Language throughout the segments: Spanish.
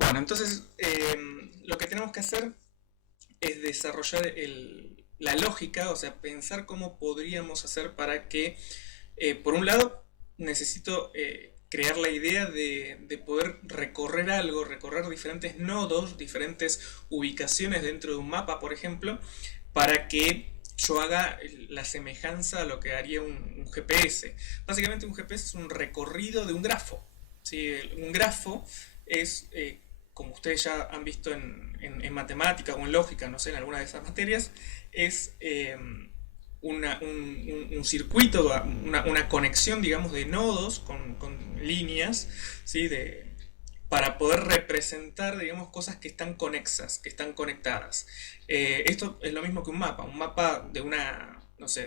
Bueno, entonces lo que tenemos que hacer es desarrollar la lógica, o sea, pensar cómo podríamos hacer para que, por un lado, necesito crear la idea de poder recorrer algo, recorrer diferentes nodos, diferentes ubicaciones dentro de un mapa, por ejemplo, para que yo haga la semejanza a lo que haría un GPS. Básicamente un GPS es un recorrido de un grafo. ¿Sí? Un grafo es, como ustedes ya han visto en matemática o en lógica, no sé, en alguna de esas materias, es un circuito, una conexión, digamos, de nodos con líneas, ¿sí? Para poder representar, digamos, cosas que están conexas, que están conectadas. Esto es lo mismo que un mapa de una, no sé,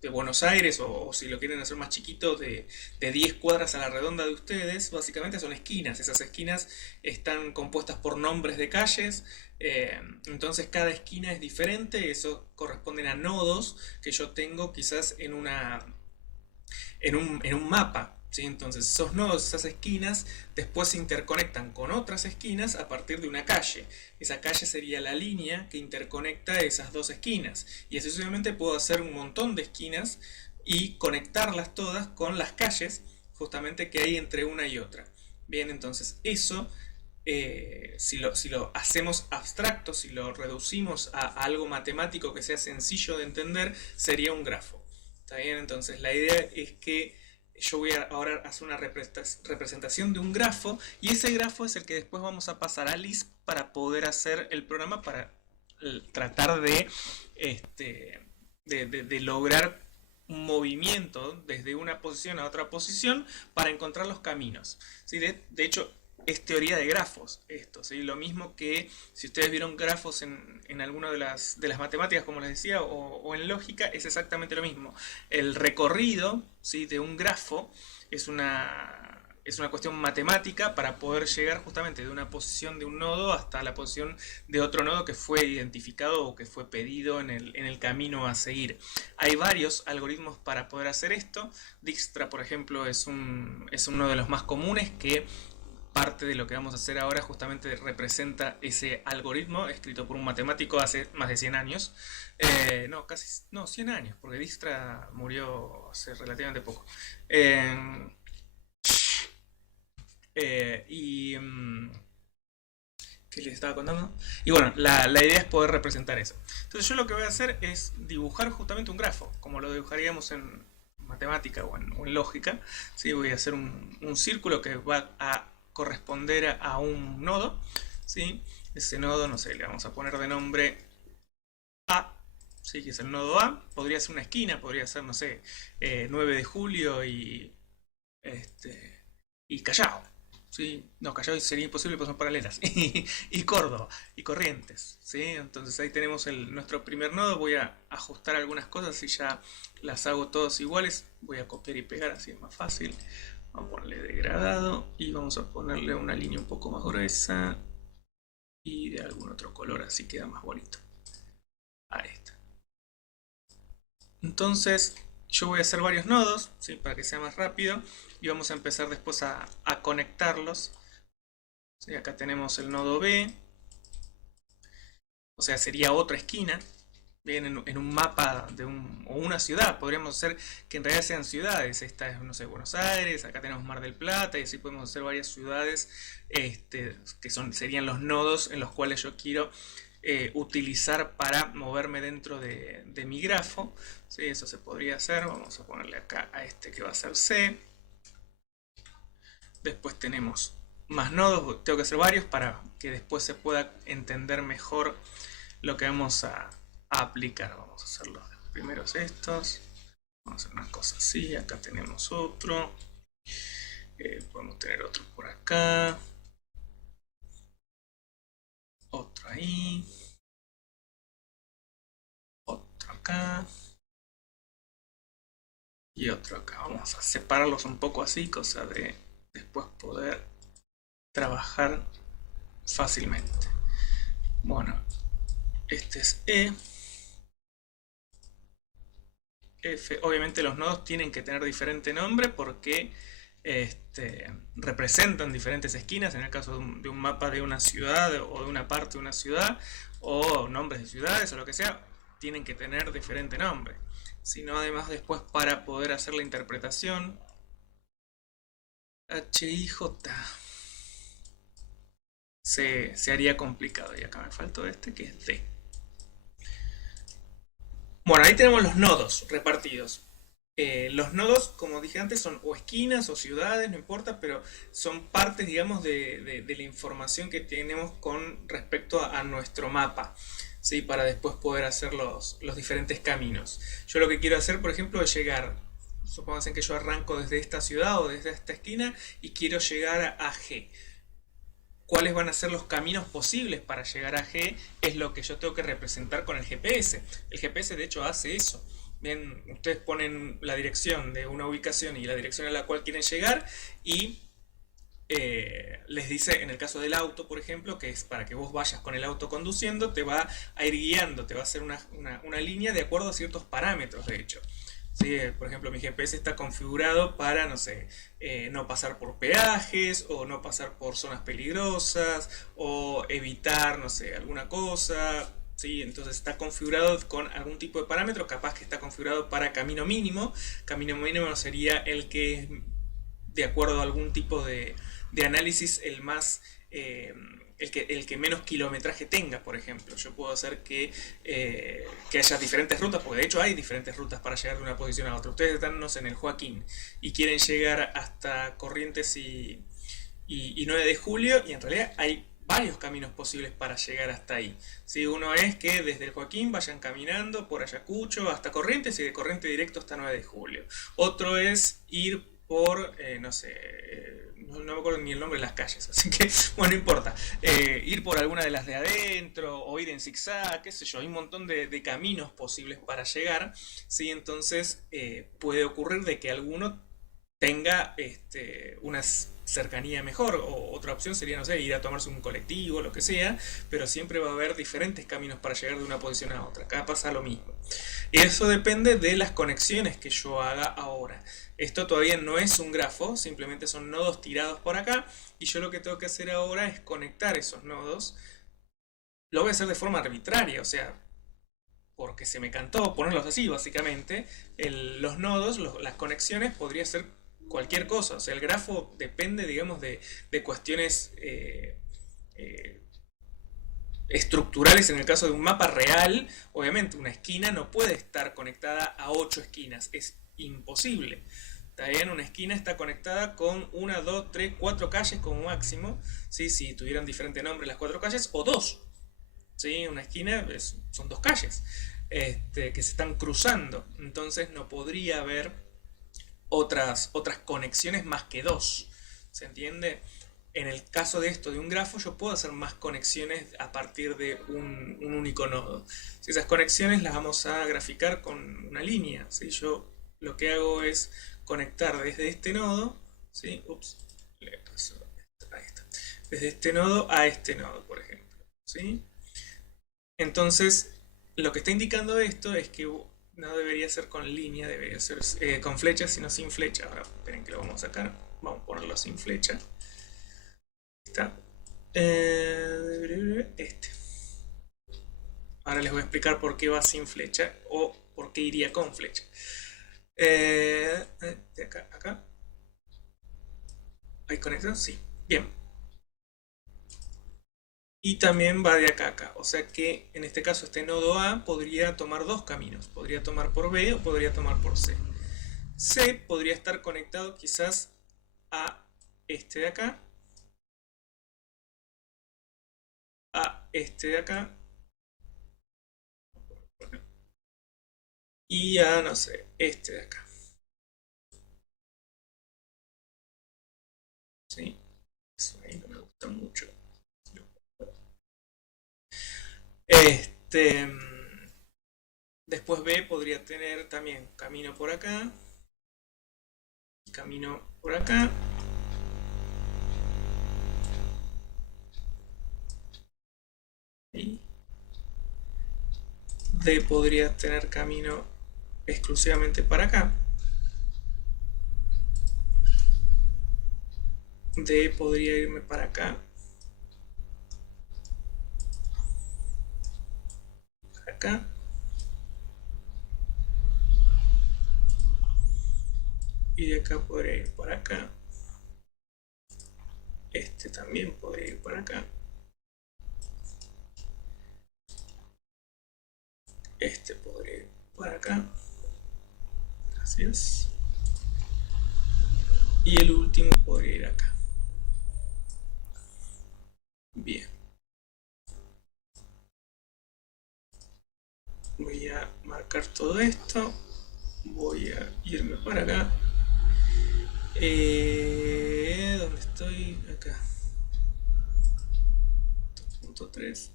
de Buenos Aires, o si lo quieren hacer más chiquito, de 10 cuadras a la redonda de ustedes, básicamente son esquinas. Esas esquinas están compuestas por nombres de calles, entonces cada esquina es diferente, eso corresponden a nodos que yo tengo quizás en un mapa. ¿Sí? Entonces esos nodos, esas esquinas, después se interconectan con otras esquinas a partir de una calle. Esa calle sería la línea que interconecta esas dos esquinas. Y así sucesivamente puedo hacer un montón de esquinas y conectarlas todas con las calles justamente que hay entre una y otra. Bien, entonces eso, si lo hacemos abstracto, si lo reducimos a algo matemático que sea sencillo de entender, sería un grafo. ¿Está bien? Entonces la idea es que yo voy a ahora hacer una representación de un grafo, y ese grafo es el que después vamos a pasar a Lisp para poder hacer el programa para tratar de lograr un movimiento desde una posición a otra posición para encontrar los caminos. ¿Sí? De hecho, es teoría de grafos esto, ¿sí? Lo mismo que si ustedes vieron grafos en alguna de las matemáticas, como les decía, o en lógica, es exactamente lo mismo. El recorrido, ¿sí? De un grafo es una cuestión matemática para poder llegar justamente de una posición de un nodo hasta la posición de otro nodo que fue identificado o que fue pedido en el camino a seguir. Hay varios algoritmos para poder hacer esto. Dijkstra, por ejemplo, es uno de los más comunes, que parte de lo que vamos a hacer ahora justamente representa ese algoritmo escrito por un matemático hace más de 100 años. No, casi, no, 100 años, porque Dijkstra murió hace relativamente poco. Eh, y ¿qué les estaba contando? Y bueno, la idea es poder representar eso. Entonces yo lo que voy a hacer es dibujar justamente un grafo, como lo dibujaríamos en matemática o en lógica. ¿Sí? Voy a hacer un círculo que va a corresponder a un nodo. ¿Sí? Ese nodo, no sé, le vamos a poner de nombre A. ¿Sí? Que es el nodo A. Podría ser una esquina, podría ser, no sé, 9 de julio y Callao. ¿Sí? No, Callao sería imposible, pues son paralelas. Y Córdoba, y Corrientes. ¿Sí? Entonces ahí tenemos nuestro primer nodo. Voy a ajustar algunas cosas y ya las hago todas iguales. Voy a copiar y pegar, así es más fácil. Vamos a ponerle degradado y vamos a ponerle una línea un poco más gruesa y de algún otro color, así queda más bonito. Ahí está. Entonces yo voy a hacer varios nodos, ¿sí? Para que sea más rápido, y vamos a empezar después a conectarlos. ¿Sí? Acá tenemos el nodo B, o sea, sería otra esquina. Bien, en un mapa o una ciudad, podríamos hacer que en realidad sean ciudades. Esta es, no sé, Buenos Aires, acá tenemos Mar del Plata, y así podemos hacer varias ciudades, serían los nodos en los cuales yo quiero utilizar para moverme dentro de mi grafo. ¿Sí? Eso se podría hacer. Vamos a ponerle acá a este que va a ser C. Después tenemos más nodos, tengo que hacer varios para que después se pueda entender mejor lo que vamos a aplicar. Vamos a hacer los primeros estos. Vamos a hacer una cosa así. Acá tenemos otro. Podemos tener otro por acá. Otro ahí. Otro acá. Y otro acá. Vamos a separarlos un poco así, cosa de después poder trabajar fácilmente. Bueno, este es E. F. Obviamente los nodos tienen que tener diferente nombre porque representan diferentes esquinas, en el caso de un mapa de una ciudad o de una parte de una ciudad, o nombres de ciudades o lo que sea, tienen que tener diferente nombre. Sino además después para poder hacer la interpretación, HIJ se haría complicado. Y acá me faltó este que es D. Bueno, ahí tenemos los nodos repartidos. Los nodos, como dije antes, son o esquinas o ciudades, no importa, pero son partes, digamos, de la información que tenemos con respecto a nuestro mapa, ¿sí? Para después poder hacer los diferentes caminos. Yo lo que quiero hacer, por ejemplo, es llegar, supongamos que yo arranco desde esta ciudad o desde esta esquina y quiero llegar a G. ¿Cuáles van a ser los caminos posibles para llegar a G? Es lo que yo tengo que representar con el GPS. El GPS de hecho hace eso. Bien, ustedes ponen la dirección de una ubicación y la dirección a la cual quieren llegar y les dice, en el caso del auto, por ejemplo, que es para que vos vayas con el auto conduciendo, te va a ir guiando, te va a hacer una línea de acuerdo a ciertos parámetros, de hecho. Sí, por ejemplo, mi GPS está configurado para, no sé, no pasar por peajes o no pasar por zonas peligrosas o evitar, no sé, alguna cosa. Sí, entonces está configurado con algún tipo de parámetro, capaz que está configurado para camino mínimo. Camino mínimo sería el que es de acuerdo a algún tipo de análisis el más el que menos kilometraje tenga, por ejemplo. Yo puedo hacer que haya diferentes rutas, porque de hecho hay diferentes rutas para llegar de una posición a otra. Ustedes están, no sé, en el Joaquín y quieren llegar hasta Corrientes y 9 de julio, y en realidad hay varios caminos posibles para llegar hasta ahí. ¿Sí? Uno es que desde el Joaquín vayan caminando por Ayacucho hasta Corrientes y de Corrientes directo hasta 9 de julio. Otro es ir por, no sé, no me acuerdo ni el nombre de las calles, así que, bueno, no importa. Ir por alguna de las de adentro o ir en zigzag, qué sé yo, hay un montón de caminos posibles para llegar, ¿sí? Entonces puede ocurrir de que alguno tenga una cercanía mejor, o otra opción sería, no sé, ir a tomarse un colectivo, lo que sea, pero siempre va a haber diferentes caminos para llegar de una posición a otra. Acá pasa lo mismo. Y eso depende de las conexiones que yo haga ahora. Esto todavía no es un grafo, simplemente son nodos tirados por acá, y yo lo que tengo que hacer ahora es conectar esos nodos. Lo voy a hacer de forma arbitraria, o sea, porque se me cantó ponerlos así, básicamente. Los nodos, las conexiones, podría ser cualquier cosa. O sea, el grafo depende, digamos, de cuestiones estructurales. En el caso de un mapa real, obviamente una esquina no puede estar conectada a 8 esquinas. Es imposible. Está bien, una esquina está conectada con una, dos, tres, cuatro calles como máximo. ¿Sí? Si tuvieran diferente nombre las cuatro calles, o dos. ¿Sí? Una esquina son dos calles que se están cruzando. Entonces no podría haber otras conexiones más que dos. ¿Se entiende? En el caso de esto, de un grafo, yo puedo hacer más conexiones a partir de un único nodo. Si esas conexiones las vamos a graficar con una línea. ¿Sí? Yo lo que hago es conectar desde este nodo, ¿sí? Ups, le paso, ahí está. Desde este nodo a este nodo, por ejemplo. ¿Sí? Entonces, lo que está indicando esto es que no debería ser con línea, debería ser con flecha, sino sin flecha. Ahora, esperen que lo vamos a sacar. Vamos a ponerlo sin flecha. Está. Este. Ahora les voy a explicar por qué va sin flecha o por qué iría con flecha. De acá, acá. ¿Hay conexión? Sí. Bien. Y también va de acá a acá. O sea que en este caso este nodo A podría tomar dos caminos. Podría tomar por B o podría tomar por C. C podría estar conectado quizás a este de acá, a este de acá y a, no sé, este de acá. ¿Sí? Eso ahí no me gusta mucho. Este, después B podría tener también camino por acá y camino por acá. Y D podría tener camino exclusivamente para acá. D podría irme para acá, para acá. Y de acá podría ir para acá. Este también podría ir para acá. Este podría ir para acá. Gracias. Y el último podría ir acá. Bien. Voy a marcar todo esto. Voy a irme para acá. ¿Dónde estoy? Acá. Punto 3.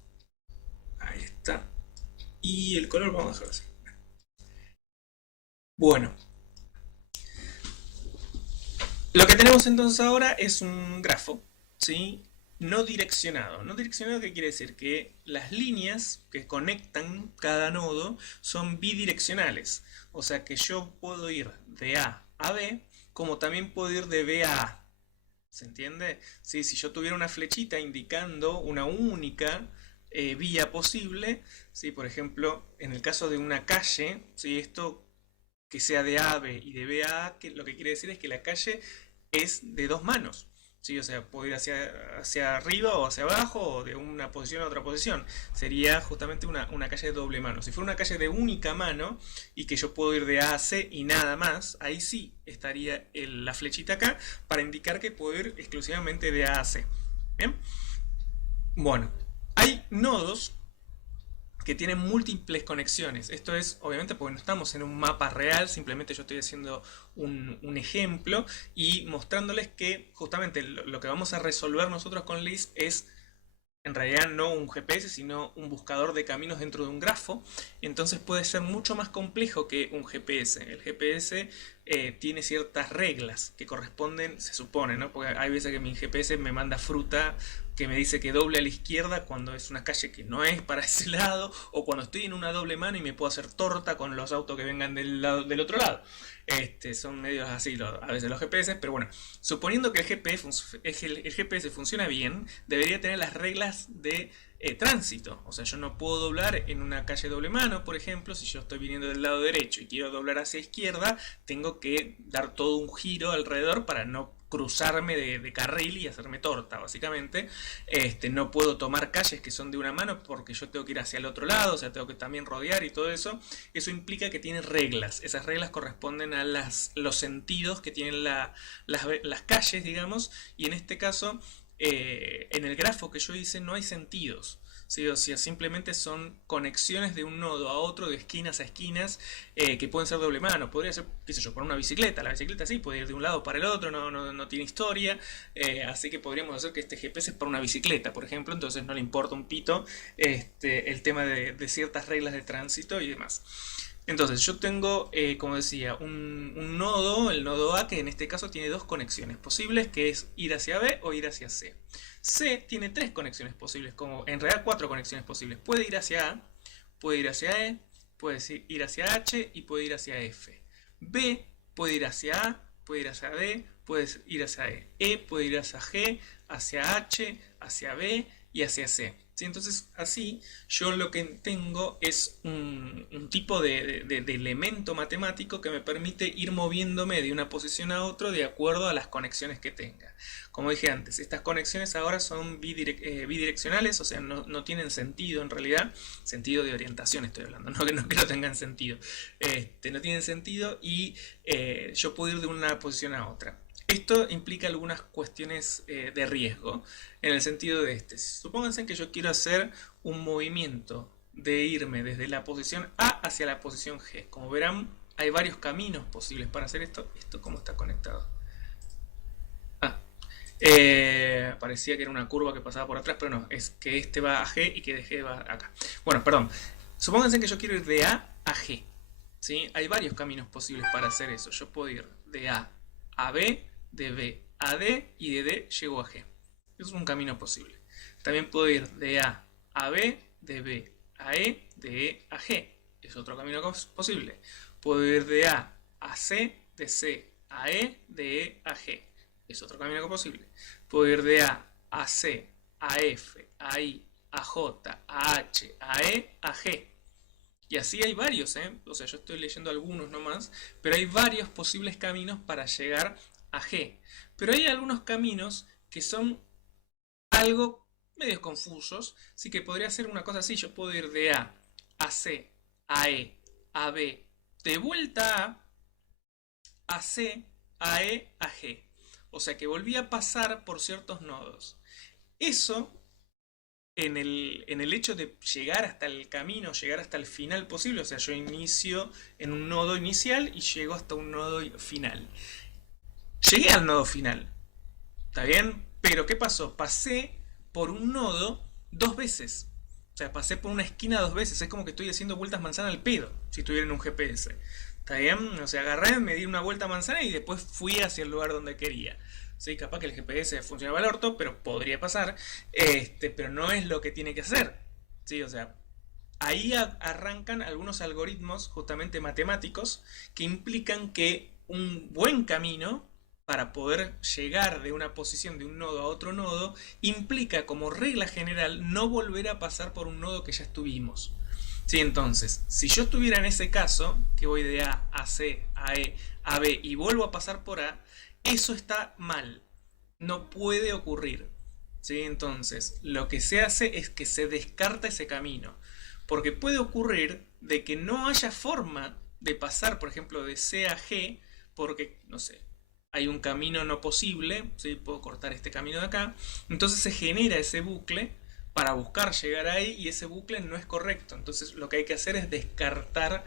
Ahí está. Y el color vamos a dejarlo así. Bueno, lo que tenemos entonces ahora es un grafo, ¿sí? No direccionado. No direccionado, ¿qué quiere decir? Que las líneas que conectan cada nodo son bidireccionales. O sea que yo puedo ir de A a B, como también puedo ir de B a A. ¿Se entiende? Sí, si yo tuviera una flechita indicando una única vía posible, ¿sí? Por ejemplo, en el caso de una calle, ¿sí? Esto que sea de A a B y de B a A, que lo que quiere decir es que la calle es de dos manos. ¿Sí? O sea, puede ir hacia arriba o hacia abajo o de una posición a otra posición. Sería justamente una calle de doble mano. Si fuera una calle de única mano y que yo puedo ir de A a C y nada más, ahí sí estaría la flechita acá para indicar que puedo ir exclusivamente de A a C. ¿Bien? Bueno, hay nodos que tienen múltiples conexiones. Esto es, obviamente, porque no estamos en un mapa real, simplemente yo estoy haciendo un ejemplo y mostrándoles que justamente lo que vamos a resolver nosotros con Lisp es en realidad no un GPS, sino un buscador de caminos dentro de un grafo. Entonces puede ser mucho más complejo que un GPS. El GPS tiene ciertas reglas que corresponden, se supone, ¿no? Porque hay veces que mi GPS me manda fruta que me dice que doble a la izquierda cuando es una calle que no es para ese lado, o cuando estoy en una doble mano y me puedo hacer torta con los autos que vengan del otro lado. Son medios así a veces los GPS, pero bueno, suponiendo que el GPS funciona bien, debería tener las reglas de tránsito. O sea, yo no puedo doblar en una calle doble mano, por ejemplo, si yo estoy viniendo del lado derecho y quiero doblar hacia izquierda, tengo que dar todo un giro alrededor para no cruzarme de carril y hacerme torta, básicamente. No puedo tomar calles que son de una mano porque yo tengo que ir hacia el otro lado, o sea, tengo que también rodear y todo eso. Eso implica que tiene reglas. Esas reglas corresponden a los sentidos que tienen las calles, digamos, y en este caso, en el grafo que yo hice no hay sentidos. ¿Sí? O sea, simplemente son conexiones de un nodo a otro, de esquinas a esquinas, que pueden ser doble mano. Podría ser, qué sé yo, con una bicicleta. La bicicleta sí puede ir de un lado para el otro, no tiene historia. Así que podríamos hacer que este GPS es para una bicicleta, por ejemplo. Entonces no le importa un pito el tema de ciertas reglas de tránsito y demás. Entonces, yo tengo, como decía, un nodo, el nodo A, que en este caso tiene dos conexiones posibles, que es ir hacia B o ir hacia C. C tiene tres conexiones posibles, como en realidad cuatro conexiones posibles. Puede ir hacia A, puede ir hacia E, puede ir hacia H y puede ir hacia F. B puede ir hacia A, puede ir hacia D, puede ir hacia E. E puede ir hacia G, hacia H, hacia B y hacia C. ¿Sí? Entonces, así yo lo que tengo es un tipo de elemento matemático que me permite ir moviéndome de una posición a otra de acuerdo a las conexiones que tenga. Como dije antes, estas conexiones ahora son bidireccionales, o sea, no tienen sentido en realidad, sentido de orientación estoy hablando, no que no tengan sentido. No tienen sentido y yo puedo ir de una posición a otra. Esto implica algunas cuestiones de riesgo, en el sentido de Supónganse que yo quiero hacer un movimiento de irme desde la posición A hacia la posición G. Como verán, hay varios caminos posibles para hacer esto. ¿Esto cómo está conectado? Ah, parecía que era una curva que pasaba por atrás, pero no, es que este va a G y que de G va acá. Bueno, perdón. Supónganse que yo quiero ir de A a G. ¿Sí? Hay varios caminos posibles para hacer eso. Yo puedo ir de A a B, de B a D y de D llego a G. Es un camino posible. También puedo ir de A B, de B a E, de E a G. Es otro camino posible. Puedo ir de A a C, de C a E, de E a G. es otro camino posible. Puedo ir de A C, a F, a I, a J, a H, a E, a G. Y así hay varios, ¿eh? O sea, yo estoy leyendo algunos nomás, pero hay varios posibles caminos para llegar a G. Pero hay algunos caminos que son algo medios confusos, así que podría ser una cosa así. Yo puedo ir de a C, a E, a B, de vuelta a C, a E, a G. O sea que volví a pasar por ciertos nodos. Eso en el hecho de llegar hasta el camino, llegar hasta el final posible. O sea, yo inicio en un nodo inicial y llego hasta un nodo final. Llegué al nodo final, ¿está bien? Pero ¿qué pasó? Pasé por un nodo dos veces. O sea, pasé por una esquina dos veces. Es como que estoy haciendo vueltas manzana al pedo, si estuviera en un GPS. ¿Está bien? O sea, agarré, me di una vuelta manzana y después fui hacia el lugar donde quería. Sí, capaz que el GPS funcionaba al orto, pero podría pasar. Pero no es lo que tiene que hacer. Sí, o sea, ahí arrancan algunos algoritmos justamente matemáticos que implican que un buen camino para poder llegar de una posición de un nodo a otro nodo implica como regla general no volver a pasar por un nodo que ya estuvimos. Sí, entonces, si yo estuviera en ese caso, que voy de A C, a E, a B y vuelvo a pasar por A, eso está mal. No puede ocurrir. ¿Sí? Entonces, lo que se hace es que se descarta ese camino. Porque puede ocurrir de que no haya forma de pasar, por ejemplo, de C a G, porque, no sé, hay un camino no posible, ¿sí? Puedo cortar este camino de acá. Entonces se genera ese bucle para buscar llegar ahí y ese bucle no es correcto. Entonces lo que hay que hacer es descartar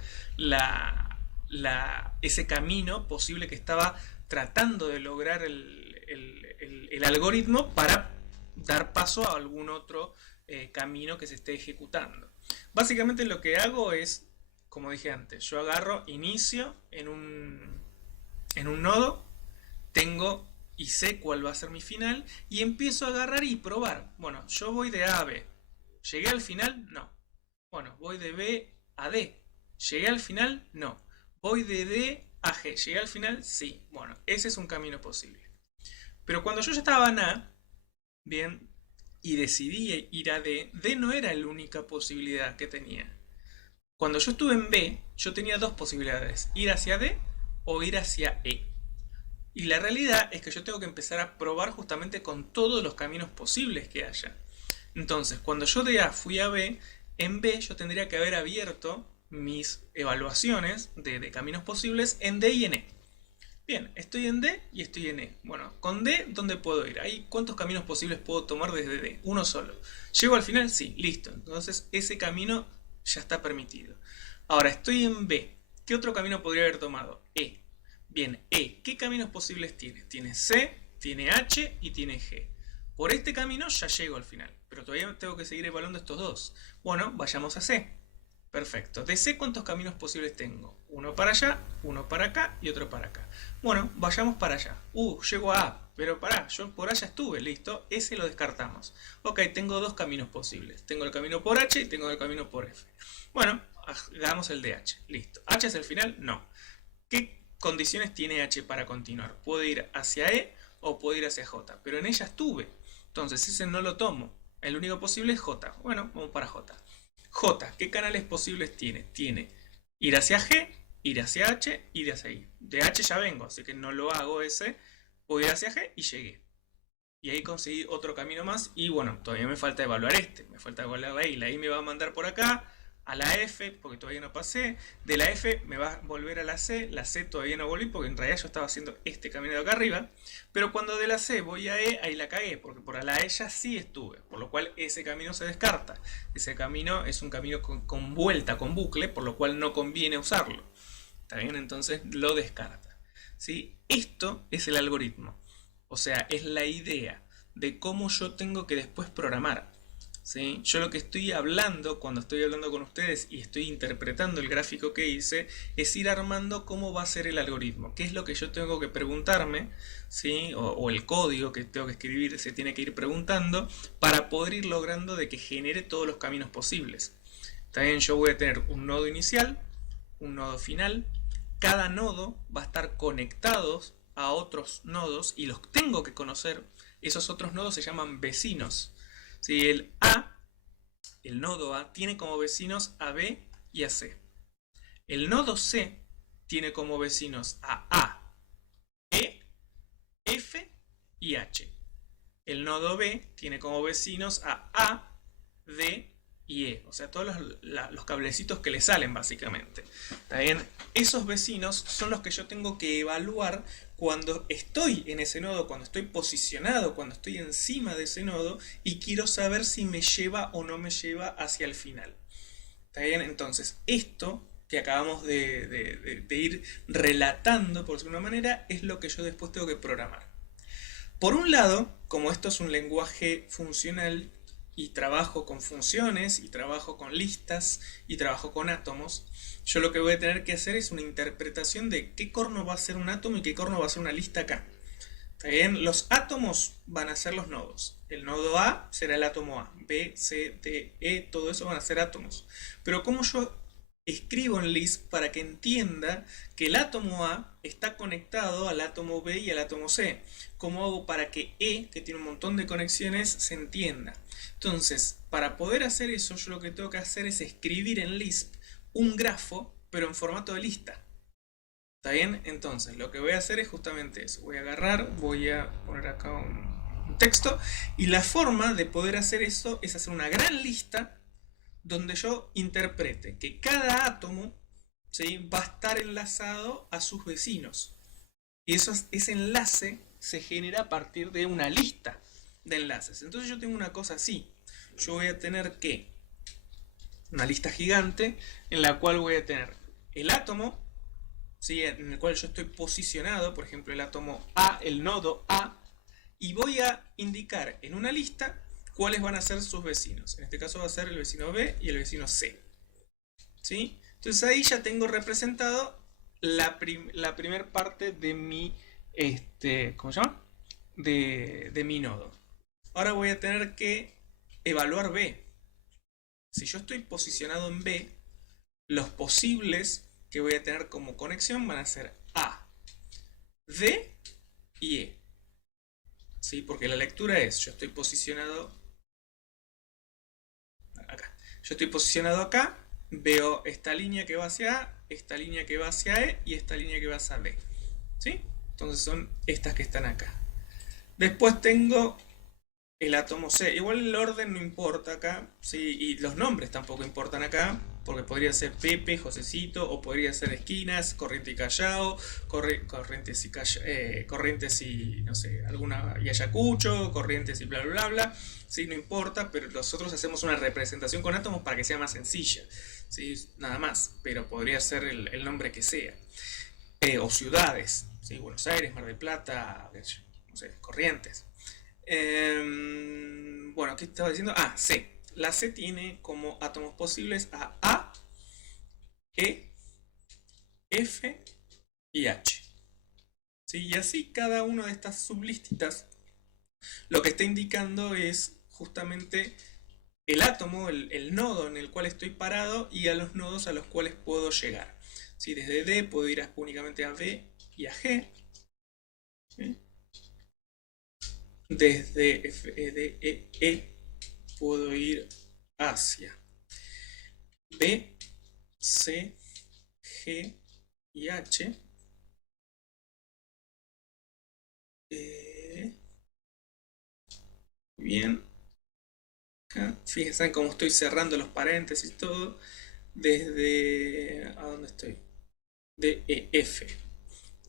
ese camino posible que estaba tratando de lograr el algoritmo para dar paso a algún otro camino que se esté ejecutando. Básicamente lo que hago es, como dije antes, yo agarro inicio en un nodo, tengo y sé cuál va a ser mi final y empiezo a agarrar y probar. Bueno, yo voy de A a B. ¿Llegué al final? No. Bueno, voy de B a D. ¿Llegué al final? No. Voy de D a G. ¿Llegué al final? Sí. Bueno, ese es un camino posible. Pero cuando yo ya estaba en A, bien, y decidí ir a D, D no era la única posibilidad que tenía. Cuando yo estuve en B, yo tenía dos posibilidades, ir hacia D o ir hacia E. Y la realidad es que yo tengo que empezar a probar justamente con todos los caminos posibles que haya. Entonces, cuando yo de A fui a B, en B yo tendría que haber abierto mis evaluaciones de caminos posibles en D y en E. Bien, estoy en D y estoy en E. Bueno, con D, ¿dónde puedo ir? Ahí, ¿cuántos caminos posibles puedo tomar desde D? Uno solo. ¿Llego al final? Sí, listo. Entonces, ese camino ya está permitido. Ahora, estoy en B. ¿Qué otro camino podría haber tomado? E. Bien, E. ¿Qué caminos posibles tiene? Tiene C, tiene H y tiene G. Por este camino ya llego al final, pero todavía tengo que seguir evaluando estos dos. Bueno, vayamos a C. Perfecto. De C, ¿cuántos caminos posibles tengo? Uno para allá, uno para acá y otro para acá. Bueno, vayamos para allá. Llego a A, pero pará, yo por allá estuve, listo. Ese lo descartamos. Ok, tengo dos caminos posibles. Tengo el camino por H y tengo el camino por F. Bueno, hagamos el de H, listo. ¿H es el final? No. ¿Qué condiciones tiene H para continuar? Puedo ir hacia E o puedo ir hacia J, pero en ella estuve. Entonces ese no lo tomo. El único posible es J. Bueno, vamos para J. J, ¿qué canales posibles tiene? Tiene ir hacia G, ir hacia H, ir hacia I. De H ya vengo, así que no lo hago ese. Voy hacia G y llegué. Y ahí conseguí otro camino más. Y bueno, todavía me falta evaluar este. Me falta evaluar la I. La I me va a mandar por acá a la F, porque todavía no pasé. De la F me va a volver a la C. La C todavía no volví, porque en realidad yo estaba haciendo este camino de acá arriba. Pero cuando de la C voy a E, ahí la cagué, porque por la E ya sí estuve. Por lo cual ese camino se descarta. Ese camino es un camino con vuelta, con bucle, por lo cual no conviene usarlo. ¿Está bien? Entonces lo descarta. ¿Sí? Esto es el algoritmo. O sea, es la idea de cómo yo tengo que después programar. ¿Sí? Yo lo que estoy hablando cuando estoy hablando con ustedes y estoy interpretando el gráfico que hice es ir armando cómo va a ser el algoritmo, qué es lo que yo tengo que preguntarme, ¿sí? o el código que tengo que escribir se tiene que ir preguntando para poder ir logrando de que genere todos los caminos posibles. También yo voy a tener un nodo inicial, un nodo final, cada nodo va a estar conectados a otros nodos y los tengo que conocer, esos otros nodos se llaman vecinos. ¿Sí? El nodo A, tiene como vecinos a B y a C. El nodo C tiene como vecinos a, E, F y H. El nodo B tiene como vecinos a, D y E. O sea, todos los cablecitos que le salen básicamente. ¿Está bien? Esos vecinos son los que yo tengo que evaluar cuando estoy en ese nodo, cuando estoy posicionado, cuando estoy encima de ese nodo y quiero saber si me lleva o no me lleva hacia el final. ¿Está bien? Entonces, esto que acabamos de ir relatando, por alguna manera, es lo que yo después tengo que programar. Por un lado, como esto es un lenguaje funcional y trabajo con funciones y trabajo con listas y trabajo con átomos, yo lo que voy a tener que hacer es una interpretación de qué corno va a ser un átomo y qué corno va a ser una lista acá. ¿Está bien? Los átomos van a ser los nodos. El nodo A será el átomo A. B, C, D, E, todo eso van a ser átomos. Pero ¿cómo yo escribo en Lisp para que entienda que el átomo A está conectado al átomo B y al átomo C? ¿Cómo hago para que E, que tiene un montón de conexiones, se entienda? Entonces, para poder hacer eso, yo lo que tengo que hacer es escribir en Lisp un grafo, pero en formato de lista. ¿Está bien? Entonces, lo que voy a hacer es justamente eso. Voy a agarrar, voy a poner acá un texto. Y la forma de poder hacer eso es hacer una gran lista donde yo interprete que cada átomo, ¿sí?, va a estar enlazado a sus vecinos. Y ese enlace se genera a partir de una lista de enlaces. Entonces yo tengo una cosa así. Yo voy a tener una lista gigante en la cual voy a tener el átomo, ¿sí?, en el cual yo estoy posicionado, por ejemplo el átomo A, el nodo A, y voy a indicar en una lista cuáles van a ser sus vecinos. En este caso va a ser el vecino B y el vecino C. ¿Sí? Entonces ahí ya tengo representado la primera parte de mi, ¿cómo se llama? De mi nodo. Ahora voy a tener que evaluar B. Si yo estoy posicionado en B, los posibles que voy a tener como conexión van a ser A, D y E. ¿Sí? Porque la lectura es, yo estoy posicionado acá. Yo estoy posicionado acá, veo esta línea que va hacia A, esta línea que va hacia E y esta línea que va hacia D. ¿Sí? Entonces son estas que están acá. Después tengo el átomo C. Igual el orden no importa acá, ¿sí? Y los nombres tampoco importan acá, porque podría ser Pepe, Josecito, o podría ser Esquinas, Corriente y Callao, Corrientes y, no sé, alguna y Ayacucho, Corrientes y bla bla bla bla. Sí, no importa, pero nosotros hacemos una representación con átomos para que sea más sencilla, ¿sí? Nada más, pero podría ser el nombre que sea. O ciudades, ¿sí? Buenos Aires, Mar del Plata, no sé, Corrientes. Bueno, ¿qué estaba diciendo? Ah, C. La C tiene como átomos posibles a, E, F y H. ¿Sí? Y así cada una de estas sublistitas lo que está indicando es justamente el átomo, el nodo en el cual estoy parado y a los nodos a los cuales puedo llegar. ¿Sí? Desde D puedo ir únicamente a B y a G. ¿Sí? Desde F, D, E puedo ir hacia B, C, G y H. Bien. Acá, fíjense cómo estoy cerrando los paréntesis y todo. Desde... ¿A dónde estoy? De F.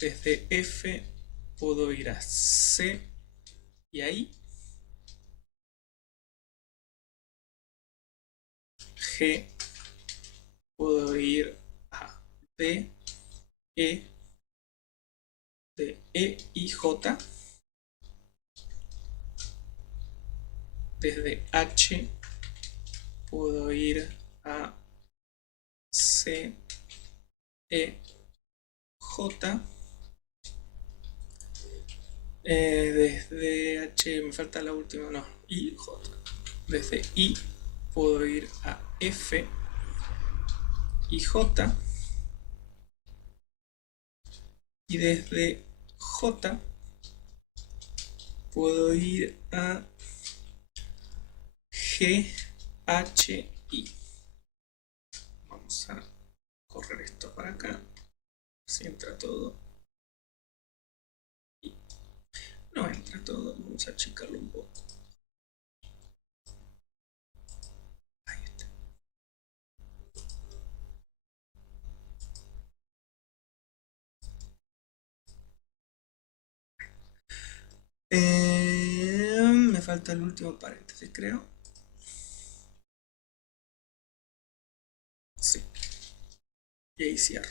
Desde F puedo ir a C y ahí. G puedo ir a D, E, de E y J. Desde H puedo ir a C, E, J. Desde H me falta la última, no, I, J. Desde I puedo ir a F y J. Y desde J, puedo ir a G, H, I. Vamos a correr esto para acá. Si entra todo. Y no entra todo. Vamos a achicarlo un poco. Ahí está. Me falta el último paréntesis, creo. Sí. Y ahí cierro.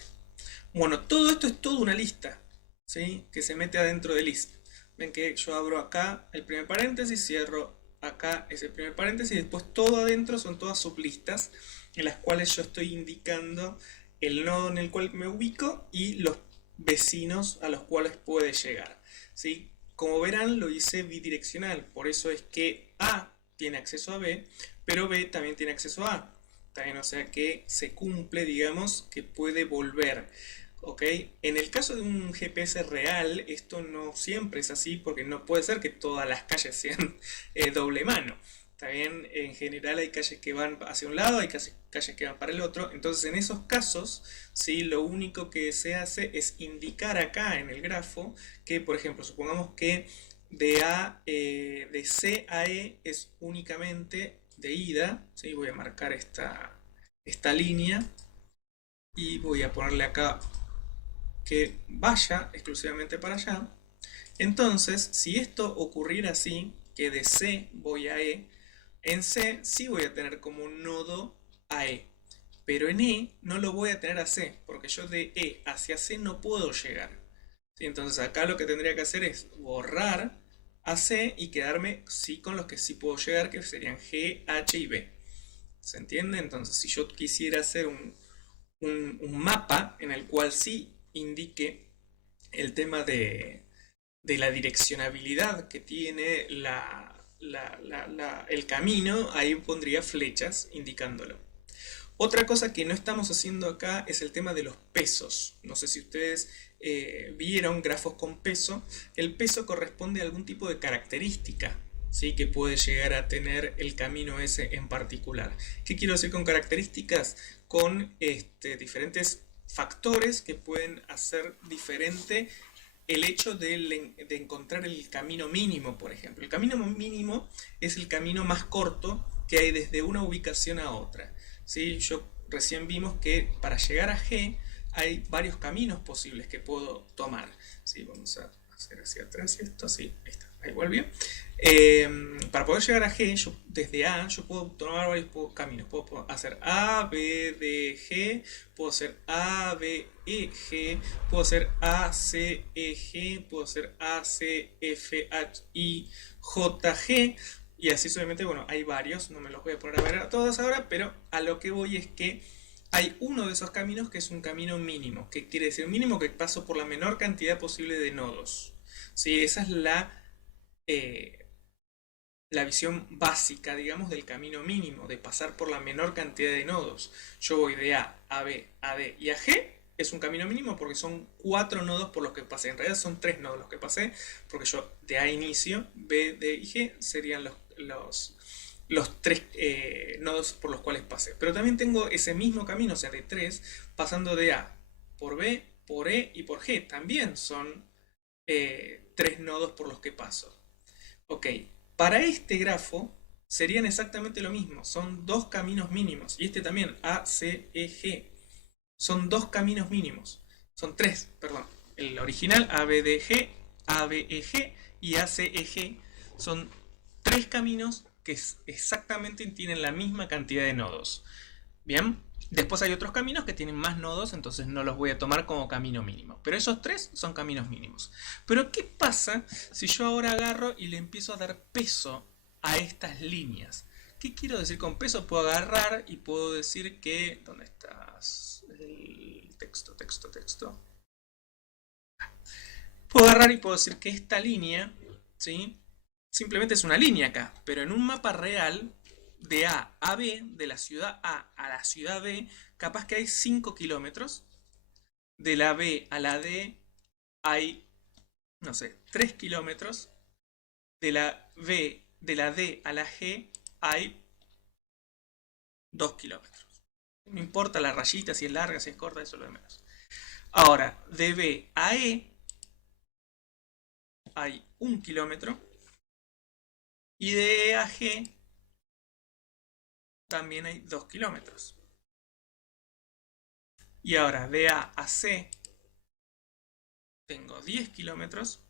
Bueno, todo esto es toda una lista, ¿sí? Que se mete adentro de list. Ven que yo abro acá el primer paréntesis, cierro acá ese primer paréntesis, y después todo adentro son todas sublistas en las cuales yo estoy indicando el nodo en el cual me ubico y los vecinos a los cuales puede llegar, ¿sí? Como verán, lo hice bidireccional, por eso es que A tiene acceso a B, pero B también tiene acceso a A. También, o sea que se cumple, digamos, que puede volver. ¿Ok? En el caso de un GPS real, esto no siempre es así porque no puede ser que todas las calles sean doble mano. También en general hay calles que van hacia un lado, hay calles que van para el otro. Entonces en esos casos, ¿sí? Lo único que se hace es indicar acá en el grafo que, por ejemplo, supongamos que de C a E es únicamente de ida. ¿Sí? Voy a marcar esta línea y voy a ponerle acá que vaya exclusivamente para allá. Entonces, si esto ocurriera así, que de C voy a E, en C sí voy a tener como un nodo a E, pero en E no lo voy a tener a C, porque yo de E hacia C no puedo llegar. ¿Sí? Entonces acá lo que tendría que hacer es borrar a C y quedarme sí con los que sí puedo llegar, que serían G, H y B. ¿Se entiende? Entonces, si yo quisiera hacer un mapa en el cual sí indique el tema de la direccionabilidad que tiene el camino, ahí pondría flechas indicándolo. Otra cosa que no estamos haciendo acá es el tema de los pesos. No sé si ustedes vieron grafos con peso. El peso corresponde a algún tipo de característica, ¿sí? Que puede llegar a tener el camino ese en particular. ¿Qué quiero decir con características? Con diferentes factores que pueden hacer diferente el hecho de encontrar el camino mínimo, por ejemplo. El camino mínimo es el camino más corto que hay desde una ubicación a otra. ¿Sí? Yo recién vimos que para llegar a G hay varios caminos posibles que puedo tomar. ¿Sí? Vamos a hacer hacia atrás esto, sí, ahí está, ahí volvió. Para poder llegar a G, yo, desde A, yo puedo tomar varios caminos. Puedo hacer A, B, D, G, puedo hacer A, B, E, G, puedo hacer A, C, E, G, puedo hacer A, C, F, H, I, J, G. Y así solamente, bueno, hay varios, no me los voy a poner a ver a todos ahora, pero a lo que voy es que hay uno de esos caminos que es un camino mínimo, que quiere decir mínimo que paso por la menor cantidad posible de nodos. Sí, esa es eh, la visión básica, digamos, del camino mínimo, de pasar por la menor cantidad de nodos. Yo voy de A, B, a D y a G, es un camino mínimo porque son 4 nodos por los que pasé. En realidad son 3 nodos los que pasé, porque yo de A inicio, B, D y G serían los 3 nodos por los cuales pasé. Pero también tengo ese mismo camino, o sea, de 3, pasando de A por B, por E y por G. También son 3 nodos por los que paso. Ok, para este grafo serían exactamente lo mismo, son dos caminos mínimos. Y este también, A, C, E, G. Son dos caminos mínimos. Son tres, perdón. El original, A, B, D, G, A, B, E, G y A, C, E, G. Son tres caminos que exactamente tienen la misma cantidad de nodos. Bien, después hay otros caminos que tienen más nodos, entonces no los voy a tomar como camino mínimo. Pero esos tres son caminos mínimos. Pero ¿qué pasa si yo ahora agarro y le empiezo a dar peso a estas líneas? ¿Qué quiero decir con peso? Puedo agarrar y puedo decir que... ¿Dónde estás? El texto, texto, texto. Puedo agarrar y puedo decir que esta línea, ¿sí? Simplemente es una línea acá, pero en un mapa real de A a B, de la ciudad A la ciudad B, capaz que hay 5 kilómetros. De la B a la D hay no sé, 3 kilómetros, de la D a la G hay 2 kilómetros. No importa la rayita, si es larga, si es corta, eso es lo de menos. Ahora, de B a E hay 1 kilómetro. Y de E a G también hay 2 kilómetros. Y ahora de A a C tengo 10 kilómetros.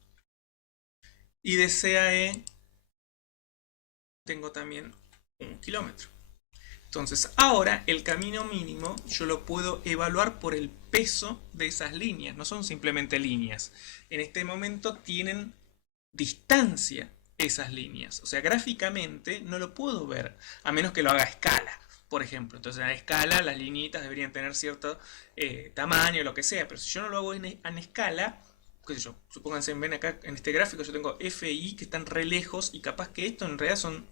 Y de C a E tengo también 1 kilómetro. Entonces ahora el camino mínimo yo lo puedo evaluar por el peso de esas líneas. No son simplemente líneas. En este momento tienen distancia esas líneas. O sea, gráficamente no lo puedo ver, a menos que lo haga a escala, por ejemplo. Entonces, a escala las linitas deberían tener cierto tamaño, lo que sea. Pero si yo no lo hago en escala, qué sé yo, supónganse, ven acá en este gráfico, yo tengo F y I que están re lejos y capaz que esto en realidad son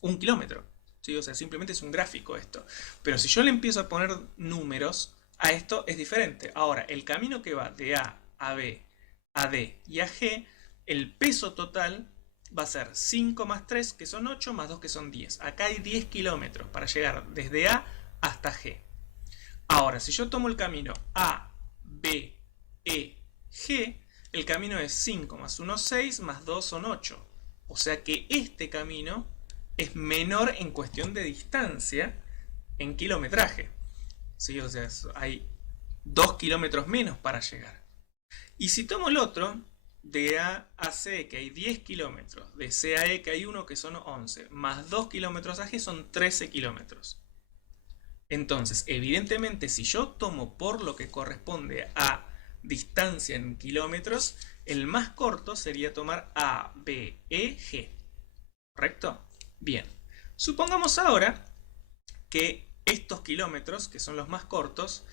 1 kilómetro. ¿Sí? O sea, simplemente es un gráfico esto. Pero si yo le empiezo a poner números a esto, es diferente. Ahora, el camino que va de A B, a D y a G, el peso total va a ser 5 más 3, que son 8, más 2, que son 10. Acá hay 10 kilómetros para llegar desde A hasta G. Ahora, si yo tomo el camino A, B, E, G, el camino es 5 más 1, 6, más 2 son 8. O sea que este camino es menor en cuestión de distancia en kilometraje. ¿Sí? O sea, hay 2 kilómetros menos para llegar. Y si tomo el otro, de A a C, que hay 10 kilómetros, de C a E, que hay 1, que son 11, más 2 kilómetros a G, son 13 kilómetros. Entonces, evidentemente, si yo tomo por lo que corresponde a distancia en kilómetros, el más corto sería tomar A, B, E, G. ¿Correcto? Bien. Supongamos ahora que estos kilómetros, que son los más cortos,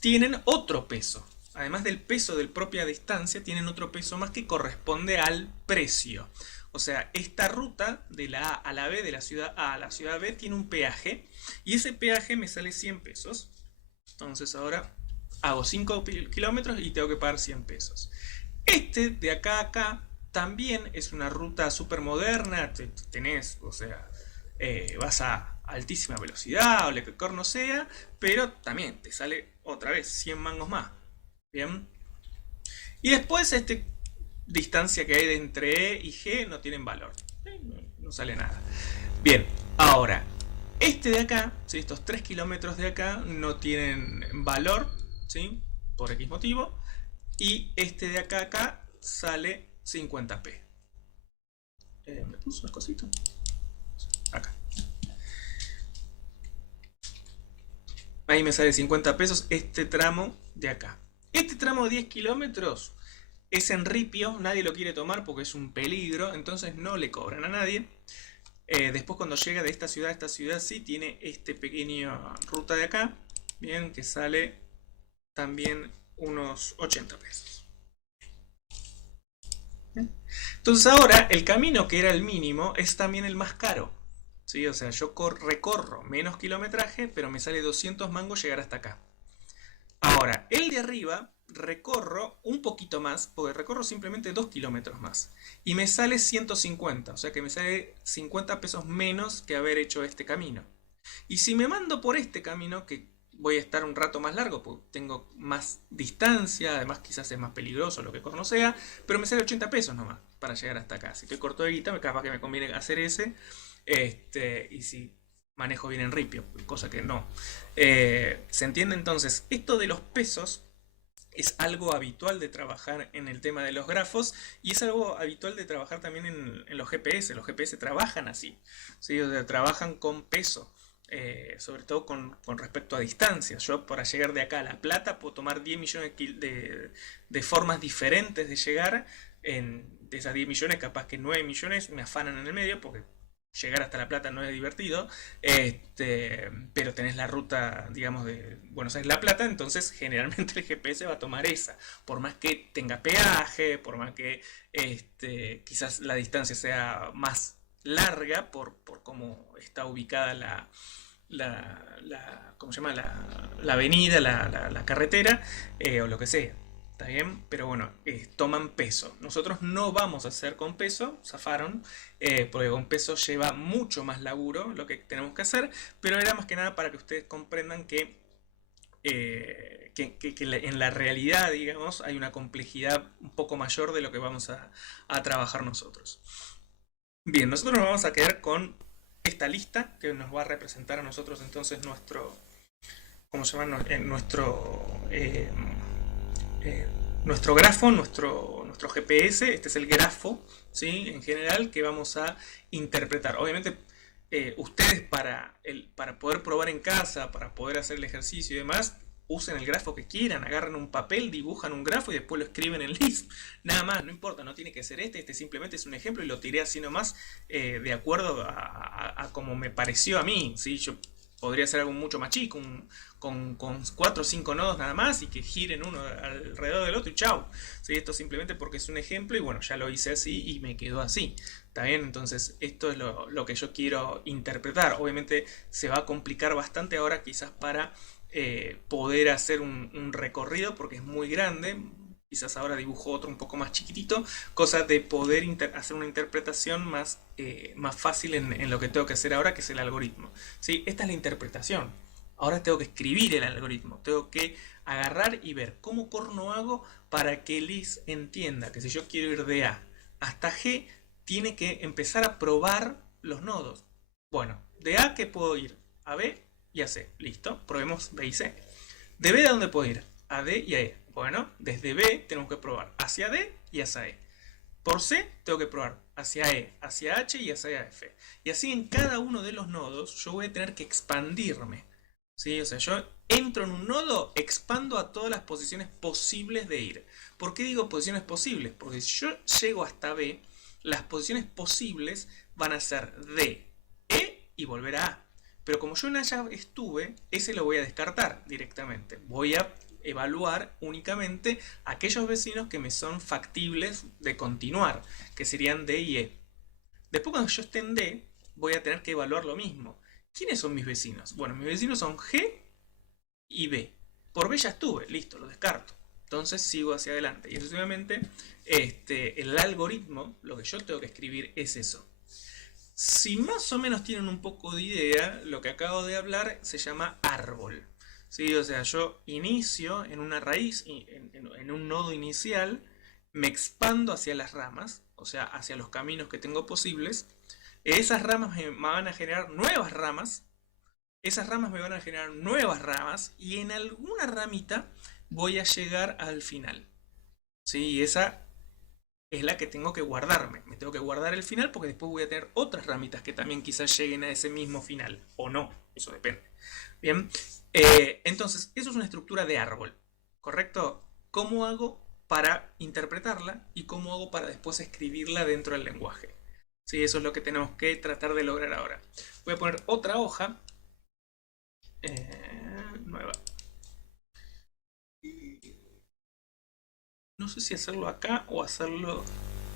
tienen otro peso. Además del peso de la propia distancia, tienen otro peso más que corresponde al precio. O sea, esta ruta de la A a la B, de la ciudad A a la ciudad B, tiene un peaje. Y ese peaje me sale 100 pesos. Entonces ahora hago 5 kilómetros y tengo que pagar 100 pesos. Este de acá a acá también es una ruta súper moderna. Tenés, o sea, vas a altísima velocidad o lo que corno sea, pero también te sale otra vez 100 mangos más. Bien. Y después distancia que hay de entre E y G no tienen valor. No sale nada. Bien, ahora, este de acá, ¿sí? Estos 3 kilómetros de acá no tienen valor, ¿sí? Por X motivo. Y este de acá a acá sale 50p. ¿Me puso unas cositas? Acá. Ahí me sale 50 pesos este tramo de acá. Este tramo de 10 kilómetros es en ripio, nadie lo quiere tomar porque es un peligro, entonces no le cobran a nadie. Después cuando llega de esta ciudad a esta ciudad sí tiene este pequeño ruta de acá, bien, que sale también unos 80 pesos. Entonces ahora el camino que era el mínimo es también el más caro. ¿Sí? O sea, yo recorro menos kilometraje, pero me sale 200 mangos llegar hasta acá. Ahora, el de arriba recorro un poquito más, porque recorro simplemente 2 kilómetros más. Y me sale 150, o sea que me sale 50 pesos menos que haber hecho este camino. Y si me mando por este camino, que voy a estar un rato más largo, porque tengo más distancia, además quizás es más peligroso, lo que corno sea, pero me sale 80 pesos nomás para llegar hasta acá. Si estoy corto de guita, capaz que me conviene hacer ese. Y si manejo bien en ripio, cosa que no. ¿Se entiende entonces? Esto de los pesos es algo habitual de trabajar en el tema de los grafos y es algo habitual de trabajar también en los GPS. Los GPS trabajan así, ¿sí? O sea, trabajan con peso. Sobre todo con respecto a distancias. Yo para llegar de acá a La Plata puedo tomar 10 millones de formas diferentes de llegar. De esas 10 millones, capaz que 9 millones me afanan en el medio porque llegar hasta La Plata no es divertido, pero tenés la ruta, digamos, de Buenos Aires-La Plata, entonces generalmente el GPS va a tomar esa, por más que tenga peaje, por más que quizás la distancia sea más larga por cómo está ubicada ¿cómo se llama? La avenida, la carretera, o lo que sea. ¿Está bien? Pero bueno, toman peso. Nosotros no vamos a hacer con peso, zafaron, porque con peso lleva mucho más laburo lo que tenemos que hacer, pero era más que nada para que ustedes comprendan que en la realidad, digamos, hay una complejidad un poco mayor de lo que vamos a trabajar nosotros. Bien, nosotros nos vamos a quedar con esta lista que nos va a representar a nosotros entonces nuestro, ¿cómo se llama? Eh, nuestro grafo, nuestro GPS. Este es el grafo, ¿sí? En general, que vamos a interpretar. Obviamente, ustedes para poder probar en casa, para poder hacer el ejercicio y demás, usen el grafo que quieran, agarren un papel, dibujan un grafo y después lo escriben en Lisp. Nada más, no importa, no tiene que ser este simplemente es un ejemplo y lo tiré así nomás, de acuerdo a como me pareció a mí. ¿Sí? Yo podría ser algo mucho más chico, con 4 o 5 nodos nada más y que giren uno alrededor del otro y chau. ¿Sí? Esto simplemente porque es un ejemplo y bueno, ya lo hice así y me quedó así. ¿Está bien? Entonces esto es lo que yo quiero interpretar. Obviamente se va a complicar bastante ahora quizás para poder hacer un recorrido porque es muy grande. Quizás ahora dibujo otro un poco más chiquitito, cosa de poder hacer una interpretación más fácil en lo que tengo que hacer ahora, que es el algoritmo. ¿Sí? Esta es la interpretación. Ahora tengo que escribir el algoritmo, tengo que agarrar y ver cómo corno hago para que Liz entienda que si yo quiero ir de A hasta G, tiene que empezar a probar los nodos. Bueno, de A que puedo ir a B y a C. Listo, probemos B y C. ¿De B a dónde puedo ir? A D y a E. Bueno, desde B tenemos que probar hacia D y hacia E. Por C tengo que probar hacia E, hacia H y hacia F. Y así en cada uno de los nodos yo voy a tener que expandirme. ¿Sí? O sea, yo entro en un nodo, expando a todas las posiciones posibles de ir. ¿Por qué digo posiciones posibles? Porque si yo llego hasta B, las posiciones posibles van a ser D, E y volver a A. Pero como yo en A ya estuve, ese lo voy a descartar directamente. Voy a evaluar únicamente aquellos vecinos que me son factibles de continuar, que serían D y E. Después cuando yo esté en D, voy a tener que evaluar lo mismo. ¿Quiénes son mis vecinos? Bueno, mis vecinos son G y B. Por B ya estuve, listo, lo descarto. Entonces sigo hacia adelante. Y efectivamente, el algoritmo, lo que yo tengo que escribir es eso. Si más o menos tienen un poco de idea, lo que acabo de hablar se llama árbol. ¿Sí? O sea, yo inicio en una raíz, en un nodo inicial, me expando hacia las ramas, o sea, hacia los caminos que tengo posibles. Esas ramas me van a generar nuevas ramas. Esas ramas me van a generar nuevas ramas. Y en alguna ramita voy a llegar al final. ¿Sí? Y esa es la que tengo que guardarme. Me tengo que guardar el final porque después voy a tener otras ramitas que también quizás lleguen a ese mismo final. O no, eso depende. Bien, entonces, eso es una estructura de árbol. ¿Correcto? ¿Cómo hago para interpretarla y cómo hago para después escribirla dentro del lenguaje? Sí, eso es lo que tenemos que tratar de lograr ahora. Voy a poner otra hoja nueva. No sé si hacerlo acá o hacerlo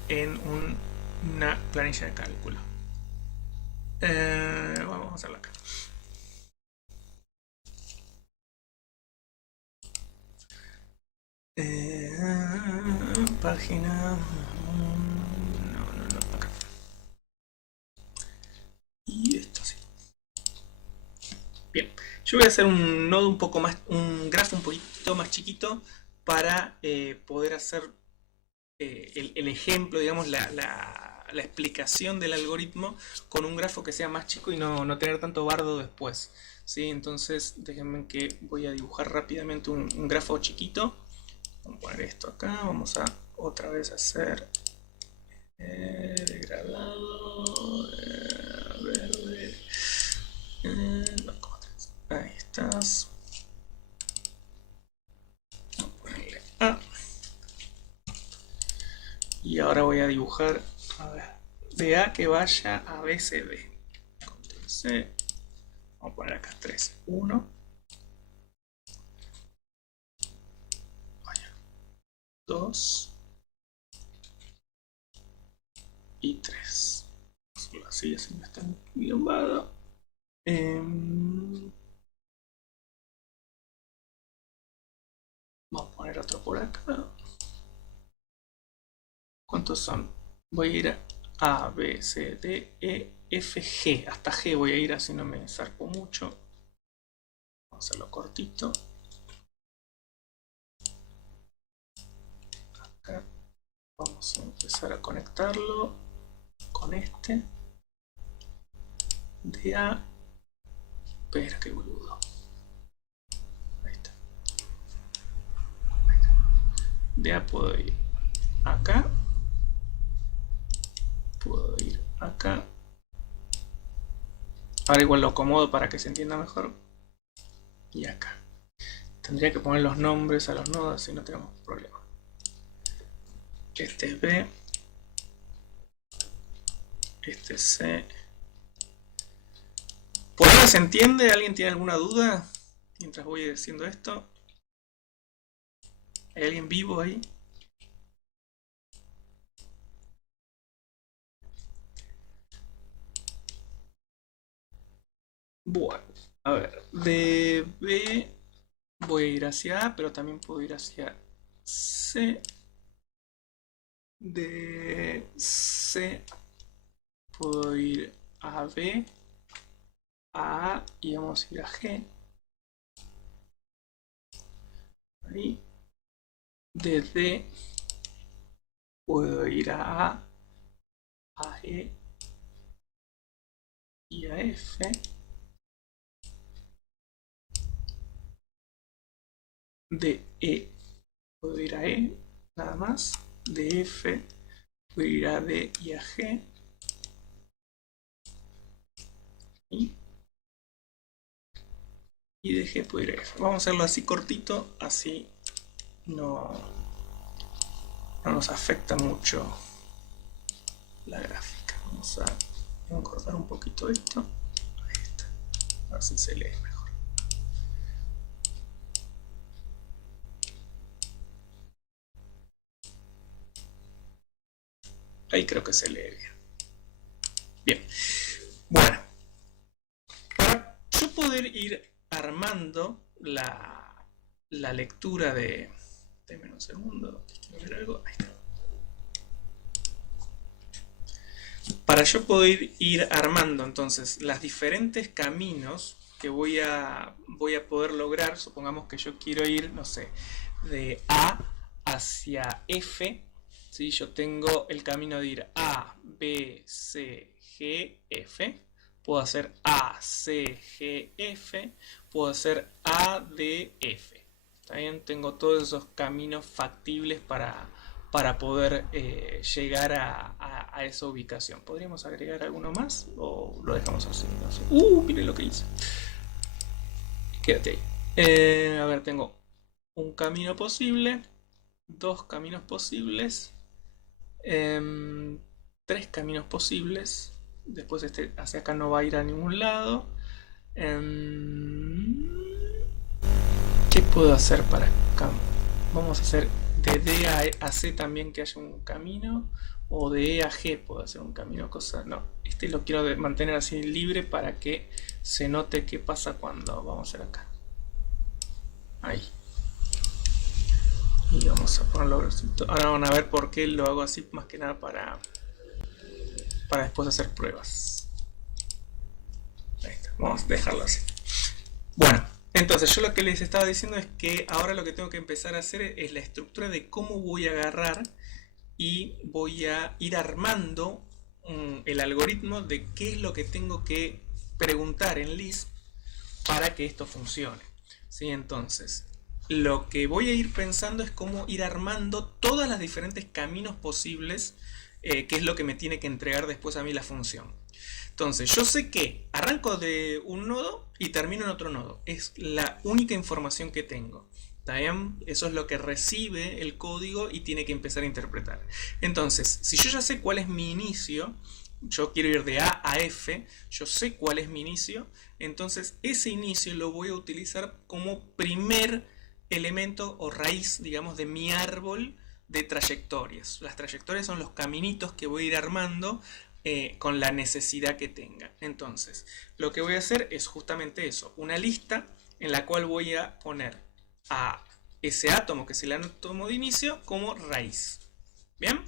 en una planilla de cálculo. Vamos a hacerlo acá. Página. No, acá. Y esto sí. Bien, yo voy a hacer un nodo un poco más, un grafo un poquito más chiquito para poder hacer el ejemplo, digamos, la explicación del algoritmo con un grafo que sea más chico y no tener tanto bardo después. ¿Sí? Entonces, déjenme que voy a dibujar rápidamente un grafo chiquito. Vamos a poner esto acá, vamos a otra vez hacer degradado, verde, ahí estás. Vamos a ponerle A. Y ahora voy a dibujar, a ver, de A que vaya a BCD. Control C. Vamos a poner acá 3, 1. 2 y 3. Así me están guiando. Vamos a poner otro por acá. ¿Cuántos son? Voy a ir a B, C, D, E, F, G. Hasta G voy a ir, así no me zarpo mucho. Vamos a hacerlo cortito. Acá vamos a empezar a conectarlo con este. De A. Espera, qué boludo. Ahí está. De A puedo ir acá. Puedo ir acá. Ahora igual lo acomodo para que se entienda mejor. Y acá. Tendría que poner los nombres a los nodos, así no tenemos problema. Este es B. Este es C. ¿Por ahora se entiende? ¿Alguien tiene alguna duda mientras voy diciendo esto? ¿Hay alguien vivo ahí? Bueno, a ver, de B voy a ir hacia A, pero también puedo ir hacia C. De C puedo ir a B, a A y vamos a ir a G. Ahí. De D puedo ir a E y a F. De E puedo ir a E, nada más. De F puedo ir a D y a G. Y de G puedo ir a F. Vamos a hacerlo así cortito, así no nos afecta mucho la gráfica. Vamos a cortar un poquito esto. Ahí está. A ver si se lee mejor. Ahí creo que se lee bien. Bien. Bueno. Para yo poder ir armando la lectura de... Deme un segundo. Quiero ver algo. Ahí está. Para yo poder ir armando entonces los diferentes caminos que voy a poder lograr, supongamos que yo quiero ir, no sé, de A hacia F, ¿sí? Yo tengo el camino de ir A, B, C, G, F, puedo hacer A, C, G, F, puedo hacer A, D, F. ¿Está bien? Tengo todos esos caminos factibles para poder llegar a esa ubicación. ¿Podríamos agregar alguno más o lo dejamos así? No sé. Miren lo que hice. Quédate ahí. A ver, tengo un camino posible, dos caminos posibles, tres caminos posibles. Después este hacia acá no va a ir a ningún lado. ¿Qué puedo hacer para acá? Vamos a hacer de D a C también que haya un camino. O de E a G puedo hacer un camino. No, este lo quiero mantener así libre para que se note qué pasa cuando vamos a hacer acá. Ahí. Y vamos a ponerlo grosito. Ahora van a ver por qué lo hago así, más que nada para después hacer pruebas. Ahí está. Vamos a dejarlo así. Bueno, entonces yo lo que les estaba diciendo es que ahora lo que tengo que empezar a hacer es la estructura de cómo voy a agarrar y voy a ir armando el algoritmo de qué es lo que tengo que preguntar en Lisp para que esto funcione. ¿Sí? Entonces, lo que voy a ir pensando es cómo ir armando todos los diferentes caminos posibles, que es lo que me tiene que entregar después a mí la función. Entonces, yo sé que arranco de un nodo y termino en otro nodo. Es la única información que tengo. ¿Está bien? Eso es lo que recibe el código y tiene que empezar a interpretar. Entonces, si yo ya sé cuál es mi inicio, yo quiero ir de A a F, yo sé cuál es mi inicio, entonces ese inicio lo voy a utilizar como primer elemento o raíz, digamos, de mi árbol de trayectorias. Las trayectorias son los caminitos que voy a ir armando con la necesidad que tenga. Entonces, lo que voy a hacer es justamente eso, una lista en la cual voy a poner a ese átomo, que es el átomo de inicio, como raíz. ¿Bien?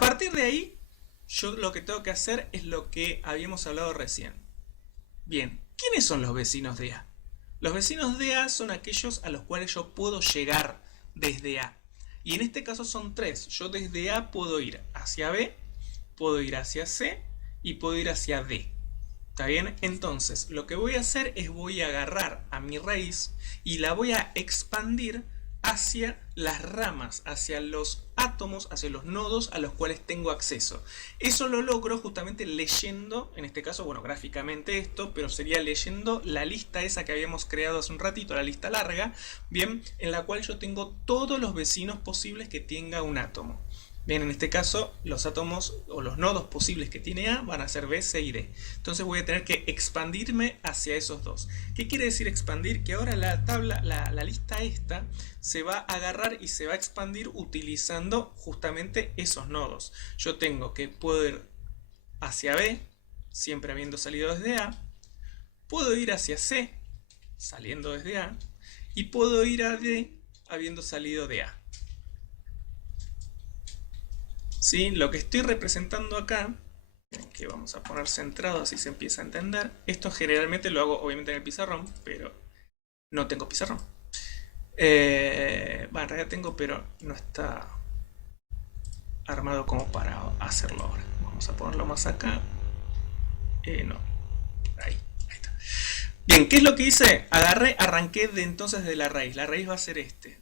A partir de ahí, yo lo que tengo que hacer es lo que habíamos hablado recién. Bien, ¿quiénes son los vecinos de A? Los vecinos de A son aquellos a los cuales yo puedo llegar desde A. Y en este caso son tres. Yo desde A puedo ir hacia B, puedo ir hacia C y puedo ir hacia D. ¿Está bien? Entonces, lo que voy a hacer es voy a agarrar a mi raíz y la voy a expandir hacia las ramas, hacia los átomos, hacia los nodos a los cuales tengo acceso. Eso lo logro justamente leyendo, en este caso, bueno, gráficamente esto, pero sería leyendo la lista esa que habíamos creado hace un ratito, la lista larga, bien, en la cual yo tengo todos los vecinos posibles que tenga un átomo. Bien, en este caso, los átomos o los nodos posibles que tiene A van a ser B, C y D. Entonces voy a tener que expandirme hacia esos dos. ¿Qué quiere decir expandir? Que ahora la tabla, la lista esta, se va a agarrar y se va a expandir utilizando justamente esos nodos. Yo tengo que puedo ir hacia B, siempre habiendo salido desde A. Puedo ir hacia C, saliendo desde A. Y puedo ir a D, habiendo salido de A. ¿Sí? Lo que estoy representando acá, que vamos a poner centrado así se empieza a entender. Esto generalmente lo hago obviamente en el pizarrón, pero no tengo pizarrón. Bueno, en realidad tengo, pero no está armado como para hacerlo ahora. Vamos a ponerlo más acá. No, ahí está. Bien, ¿qué es lo que hice? Agarré, arranqué de entonces de la raíz. La raíz va a ser este.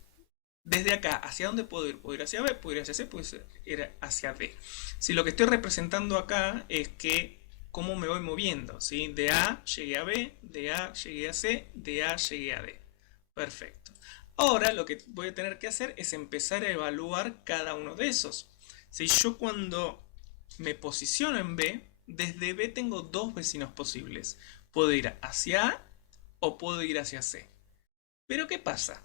Desde acá, ¿hacia dónde puedo ir? Puedo ir hacia B, puedo ir hacia C, puedo ir hacia D. Si lo que estoy representando acá es que cómo me voy moviendo, ¿sí? De A llegué a B, de A llegué a C, de A llegué a D. Perfecto. Ahora lo que voy a tener que hacer es empezar a evaluar cada uno de esos. Si yo cuando me posiciono en B, desde B tengo dos vecinos posibles. Puedo ir hacia A o puedo ir hacia C. Pero ¿qué pasa?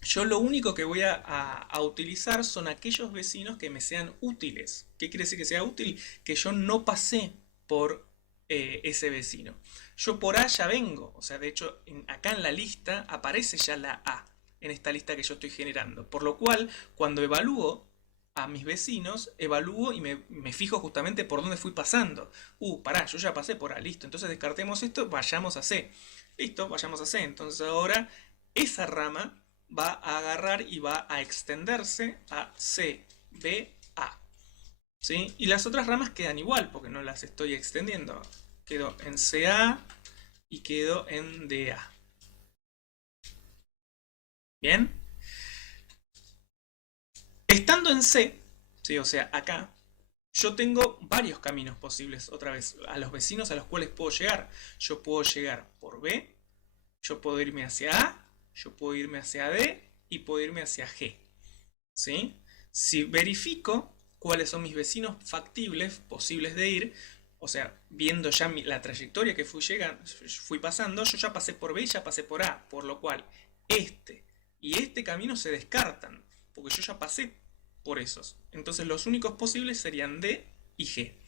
Yo lo único que voy a utilizar son aquellos vecinos que me sean útiles. ¿Qué quiere decir que sea útil? Que yo no pasé por ese vecino. Yo por A ya vengo. O sea, de hecho, acá en la lista aparece ya la A. En esta lista que yo estoy generando. Por lo cual, cuando evalúo a mis vecinos, evalúo y me fijo justamente por dónde fui pasando. Pará, yo ya pasé por A. Listo. Entonces descartemos esto, vayamos a C. Listo, vayamos a C. Entonces ahora esa rama va a agarrar y va a extenderse a C, B, A. ¿Sí? Y las otras ramas quedan igual porque no las estoy extendiendo. Quedo en CA y quedo en DA. ¿Bien? Estando en C, ¿sí? O sea, acá, yo tengo varios caminos posibles, otra vez, a los vecinos a los cuales puedo llegar. Yo puedo llegar por B, yo puedo irme hacia A, yo puedo irme hacia D y puedo irme hacia G. ¿Sí? Si verifico cuáles son mis vecinos factibles, posibles de ir, o sea, viendo ya la trayectoria que fui pasando, yo ya pasé por B y ya pasé por A, por lo cual este y este camino se descartan, porque yo ya pasé por esos. Entonces los únicos posibles serían D y G.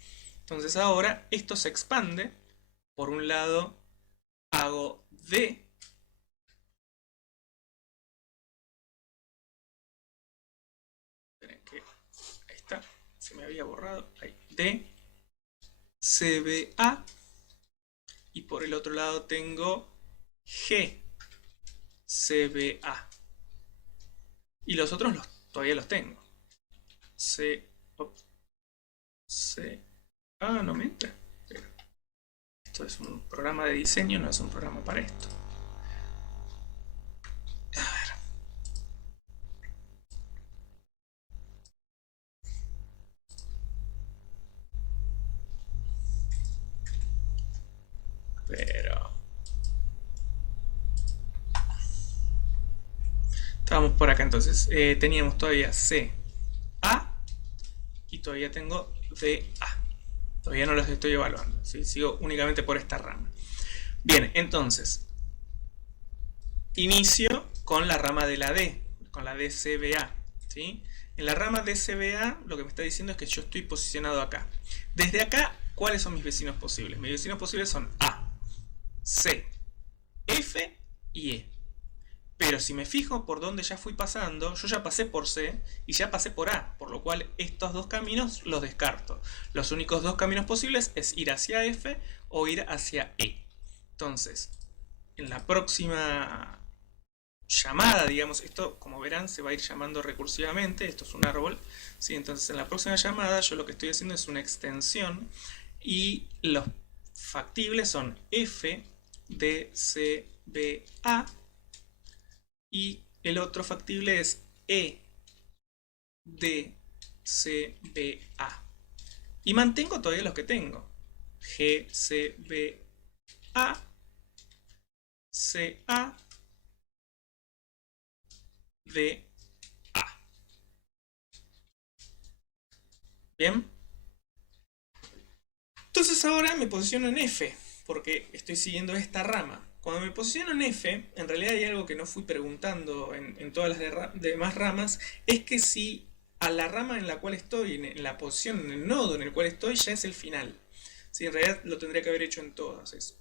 Entonces ahora esto se expande. Por un lado hago D. Ahí está, se me había borrado. Ahí, D, CBA. Y por el otro lado tengo G, CBA. Y los otros todavía los tengo. C, C. No me entra. Pero esto es un programa de diseño, no es un programa para esto. A ver. Pero estábamos por acá entonces. Teníamos todavía C, A y todavía tengo D, A. Todavía no los estoy evaluando, ¿sí? Sigo únicamente por esta rama. Bien, entonces inicio con la rama de la D, con la DCBA, ¿sí? En la rama DCBA lo que me está diciendo es que yo estoy posicionado acá. Desde acá, ¿cuáles son mis vecinos posibles? Mis vecinos posibles son A, C, F y E. Pero si me fijo por dónde ya fui pasando, yo ya pasé por C y ya pasé por A, por lo cual estos dos caminos los descarto. Los únicos dos caminos posibles es ir hacia F o ir hacia E. Entonces, en la próxima llamada, digamos, esto como verán se va a ir llamando recursivamente, esto es un árbol, ¿sí? Entonces en la próxima llamada yo lo que estoy haciendo es una extensión y los factibles son F de C B A y el otro factible es E de C B A y mantengo todavía los que tengo: G C B A, C A, D A. Bien, entonces ahora me posiciono en F, porque estoy siguiendo esta rama. Cuando me posiciono en F, en realidad hay algo que no fui preguntando en todas las demás ramas, es que si a la rama en la cual estoy, en la posición, en el nodo en el cual estoy, ya es el final. Sí, en realidad lo tendría que haber hecho en todas eso.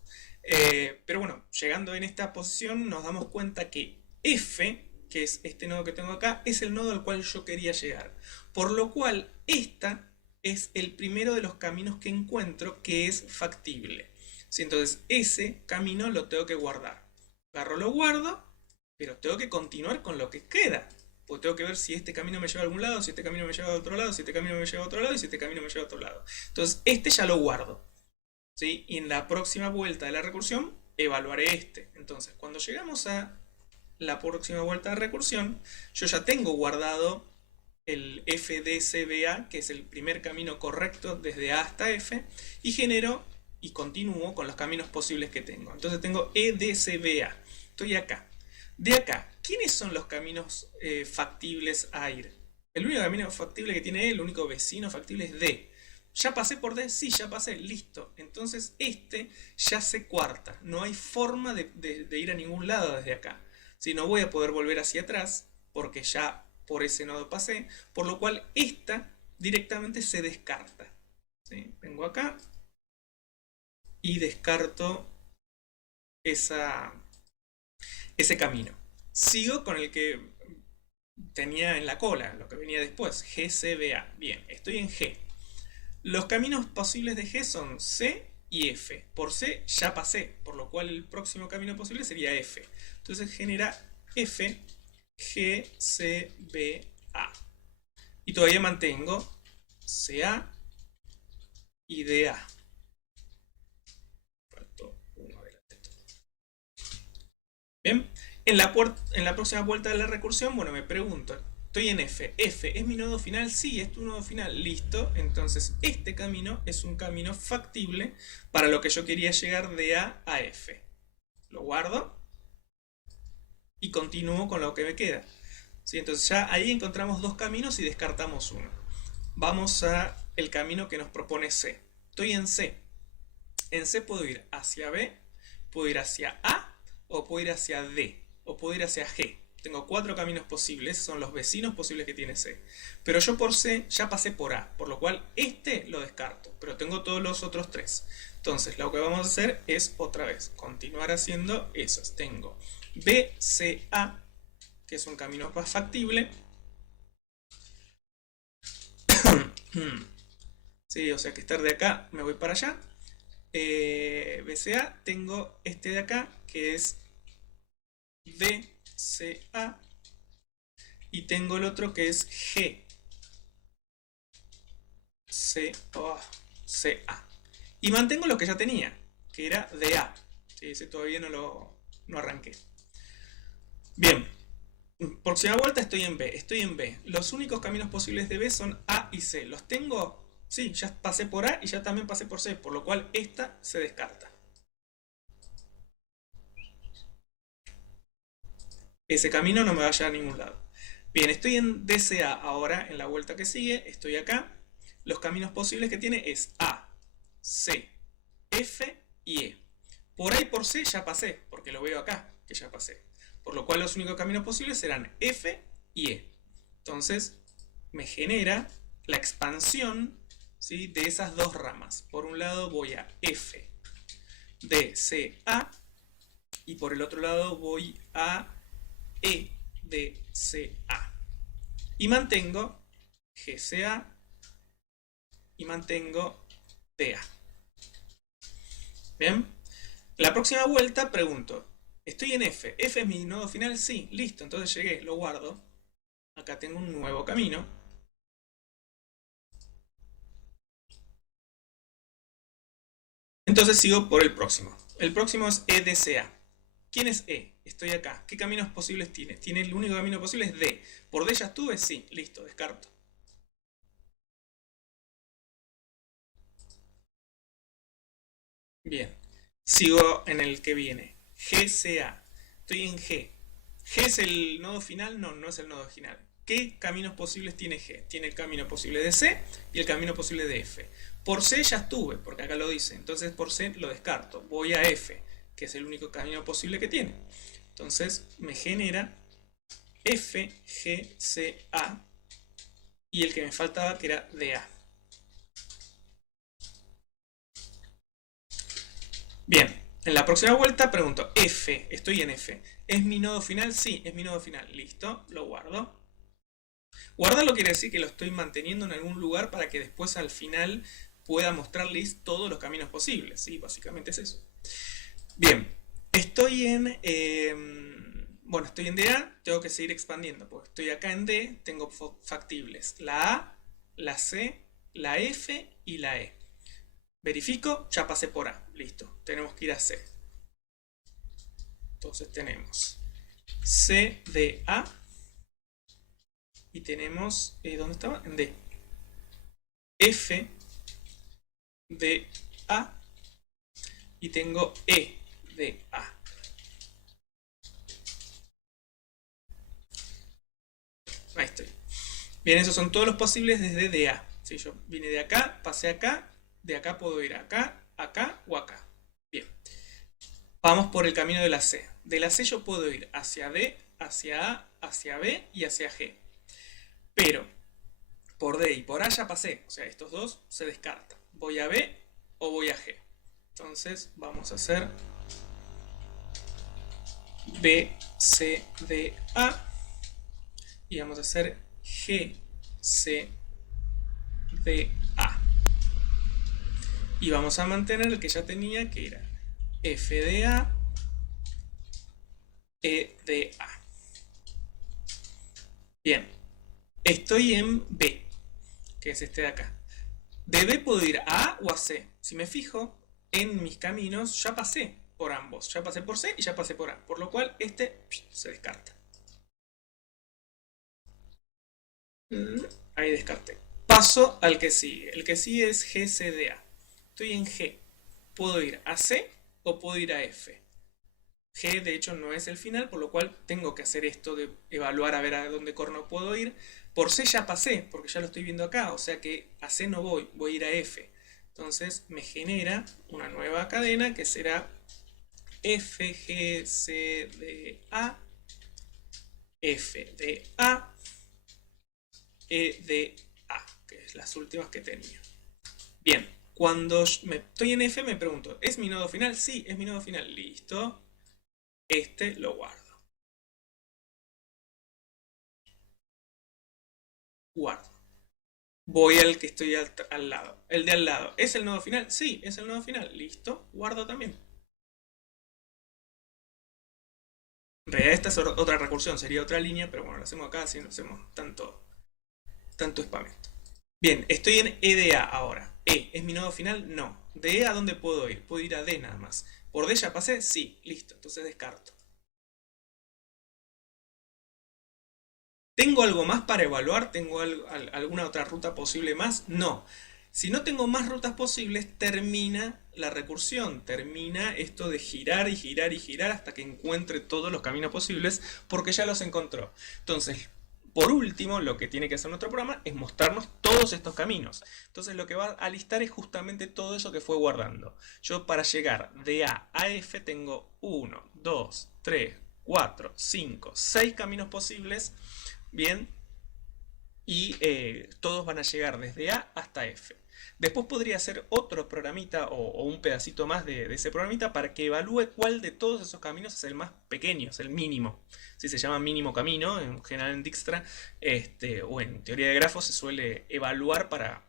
Pero bueno, llegando en esta posición nos damos cuenta que F, que es este nodo que tengo acá, es el nodo al cual yo quería llegar. Por lo cual, esta es el primero de los caminos que encuentro que es factible. ¿Sí? Entonces ese camino lo tengo que guardar. Agarro, lo guardo, pero tengo que continuar con lo que queda. Porque tengo que ver si este camino me lleva a algún lado, si este camino me lleva a otro lado, si este camino me lleva a otro lado y si este camino me lleva a otro lado. Entonces este ya lo guardo. ¿Sí? Y en la próxima vuelta de la recursión evaluaré este. Entonces cuando llegamos a la próxima vuelta de recursión, yo ya tengo guardado el FDCBA, que es el primer camino correcto desde A hasta F, y genero y continúo con los caminos posibles que tengo. Entonces tengo EDCBA. Estoy acá. De acá, ¿quiénes son los caminos factibles a ir? El único camino factible que tiene E, el único vecino factible es D. ¿Ya pasé por D? Sí, ya pasé, listo. Entonces este ya se cuarta. No hay forma de ir a ningún lado desde acá. Si no voy a poder volver hacia atrás, porque ya por ese nodo pasé, por lo cual esta directamente se descarta. ¿Sí? Vengo acá y descarto ese camino. Sigo con el que tenía en la cola, lo que venía después, GCBA. Bien, estoy en G. Los caminos posibles de G son C y F. Por C ya pasé, por lo cual el próximo camino posible sería F. Entonces genera F GCBA. Y todavía mantengo CA y DA. Faltó uno adelante. Bien, en la próxima vuelta de la recursión, bueno, me pregunto, estoy en F. F, ¿es mi nodo final? Sí, es tu nodo final. Listo. Entonces, este camino es un camino factible para lo que yo quería llegar de A a F. Lo guardo y continúo con lo que me queda. ¿Sí? Entonces ya ahí encontramos dos caminos y descartamos uno. Vamos a el camino que nos propone C. Estoy en C. En C puedo ir hacia B, puedo ir hacia A, o puedo ir hacia D, o puedo ir hacia G. Tengo cuatro caminos posibles, son los vecinos posibles que tiene C. Pero yo por C ya pasé por A, por lo cual este lo descarto, pero tengo todos los otros tres. Entonces lo que vamos a hacer es otra vez continuar haciendo esos. Tengo BCA, que es un camino más factible. Sí, o sea que estar de acá me voy para allá. BCA, tengo este de acá que es DCA y tengo el otro que es GCA y mantengo lo que ya tenía, que era DA. Sí, ese todavía no arranqué. Bien, próxima vuelta estoy en B. Los únicos caminos posibles de B son A y C. ¿Los tengo? Sí, ya pasé por A y ya también pasé por C, por lo cual esta se descarta. Ese camino no me va a llevar a ningún lado. Bien, estoy en DCA ahora, en la vuelta que sigue, estoy acá. Los caminos posibles que tiene es A, C, F y E. Por A y por C ya pasé, porque lo veo acá, que ya pasé. Por lo cual los únicos caminos posibles serán F y E. Entonces me genera la expansión, ¿sí?, de esas dos ramas. Por un lado voy a F de C A y por el otro lado voy a E, D, C, A. Y mantengo GCA y mantengo DA. Bien. La próxima vuelta pregunto, estoy en F. ¿F es mi nodo final? Sí, listo. Entonces llegué, lo guardo. Acá tengo un nuevo camino. Entonces sigo por el próximo. El próximo es EDCA. ¿Quién es E? Estoy acá. ¿Qué caminos posibles tiene? Tiene el único camino posible es D. ¿Por D ya estuve? Sí, listo, descarto. Bien. Sigo en el que viene. GCA. Estoy en G. ¿G es el nodo final? No, no es el nodo final. ¿Qué caminos posibles tiene G? Tiene el camino posible de C y el camino posible de F. Por C ya estuve, porque acá lo dice. Entonces por C lo descarto. Voy a F, que es el único camino posible que tiene. Entonces me genera F, G, C, A. Y el que me faltaba que era DA. Bien, en la próxima vuelta pregunto, F, estoy en F. ¿Es mi nodo final? Sí, es mi nodo final. Listo, lo guardo. Guardarlo quiere decir que lo estoy manteniendo en algún lugar para que después al final pueda mostrarles todos los caminos posibles. Sí, básicamente es eso. Bien, estoy en... bueno, estoy en DA, tengo que seguir expandiendo, porque estoy acá en D, tengo factibles la A, la C, la F y la E. Verifico, ya pasé por A, listo, tenemos que ir a C. Entonces tenemos C, D, A y tenemos, ¿dónde estaba? En D. F, D, A y tengo E, D, A. Ahí estoy. Bien, esos son todos los posibles desde DA. Si yo vine de acá, pasé acá, de acá puedo ir acá, acá o acá. Bien. Vamos por el camino de la C. De la C yo puedo ir hacia D, hacia A, hacia B y hacia G. Pero por D y por A ya pasé. O sea, estos dos se descartan. ¿Voy a B o voy a G? Entonces vamos a hacer B, C, D, A. Y vamos a hacer G, C, D, A. Y vamos a mantener el que ya tenía, que era FDA, EDA. Bien, estoy en B, que es este de acá. De B puedo ir a A o a C. Si me fijo en mis caminos, ya pasé por ambos. Ya pasé por C y ya pasé por A. Por lo cual este se descarta. Ahí descarté. Paso al que sigue. El que sigue es GCDA. Estoy en G. Puedo ir a C o puedo ir a F. G de hecho no es el final, por lo cual tengo que hacer esto de evaluar a ver a dónde corno puedo ir. Por C ya pasé, porque ya lo estoy viendo acá, o sea que a C no voy, voy a ir a F. Entonces me genera una nueva cadena que será F, G, C, D, A, F, D, A, E, D, A, que es las últimas que tenía. Bien, cuando estoy en F me pregunto, ¿es mi nodo final? Sí, es mi nodo final. Listo. Este lo guardo. Guardo. Voy al que estoy al lado. El de al lado. ¿Es el nodo final? Sí, es el nodo final. Listo. Guardo también. En realidad esta es otra recursión, sería otra línea, pero bueno, lo hacemos acá, así no hacemos tanto spamento. Bien, estoy en EDA ahora. ¿E es mi nodo final? No. ¿De E a dónde puedo ir? Puedo ir a D nada más. ¿Por D ya pasé? Sí, listo. Entonces descarto. ¿Tengo algo más para evaluar? ¿Tengo alguna otra ruta posible más? No. Si no tengo más rutas posibles, termina la recursión, termina esto de girar y girar y girar hasta que encuentre todos los caminos posibles, porque ya los encontró. Entonces, por último, lo que tiene que hacer nuestro programa es mostrarnos todos estos caminos. Entonces, lo que va a listar es justamente todo eso que fue guardando. Yo para llegar de A a F tengo 1, 2, 3, 4, 5, 6 caminos posibles. Bien, y todos van a llegar desde A hasta F. Después podría hacer otro programita o un pedacito más de ese programita para que evalúe cuál de todos esos caminos es el más pequeño, es el mínimo. Si se llama mínimo camino, en general en Dijkstra, o en teoría de grafos se suele evaluar para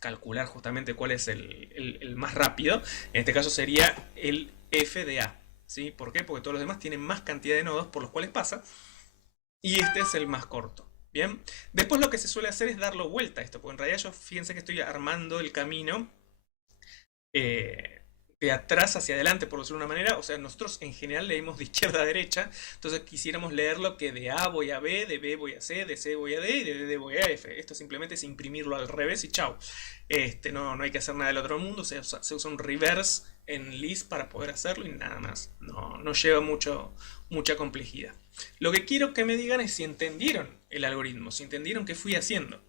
calcular justamente cuál es el más rápido. En este caso sería el f de a. ¿Sí? ¿Por qué? Porque todos los demás tienen más cantidad de nodos por los cuales pasa y este es el más corto. Bien, después lo que se suele hacer es darlo vuelta a esto, porque en realidad yo fíjense que estoy armando el camino eh, de atrás hacia adelante, por decirlo de una manera. O sea, nosotros en general leemos de izquierda a derecha, entonces quisiéramos leerlo que de A voy a B, de B voy a C, de C voy a D y de D voy a F. Esto simplemente es imprimirlo al revés y chau. No hay que hacer nada del otro mundo, se usa un reverse en Lisp para poder hacerlo y nada más. No lleva mucha complejidad. Lo que quiero que me digan es si entendieron el algoritmo, si entendieron qué fui haciendo.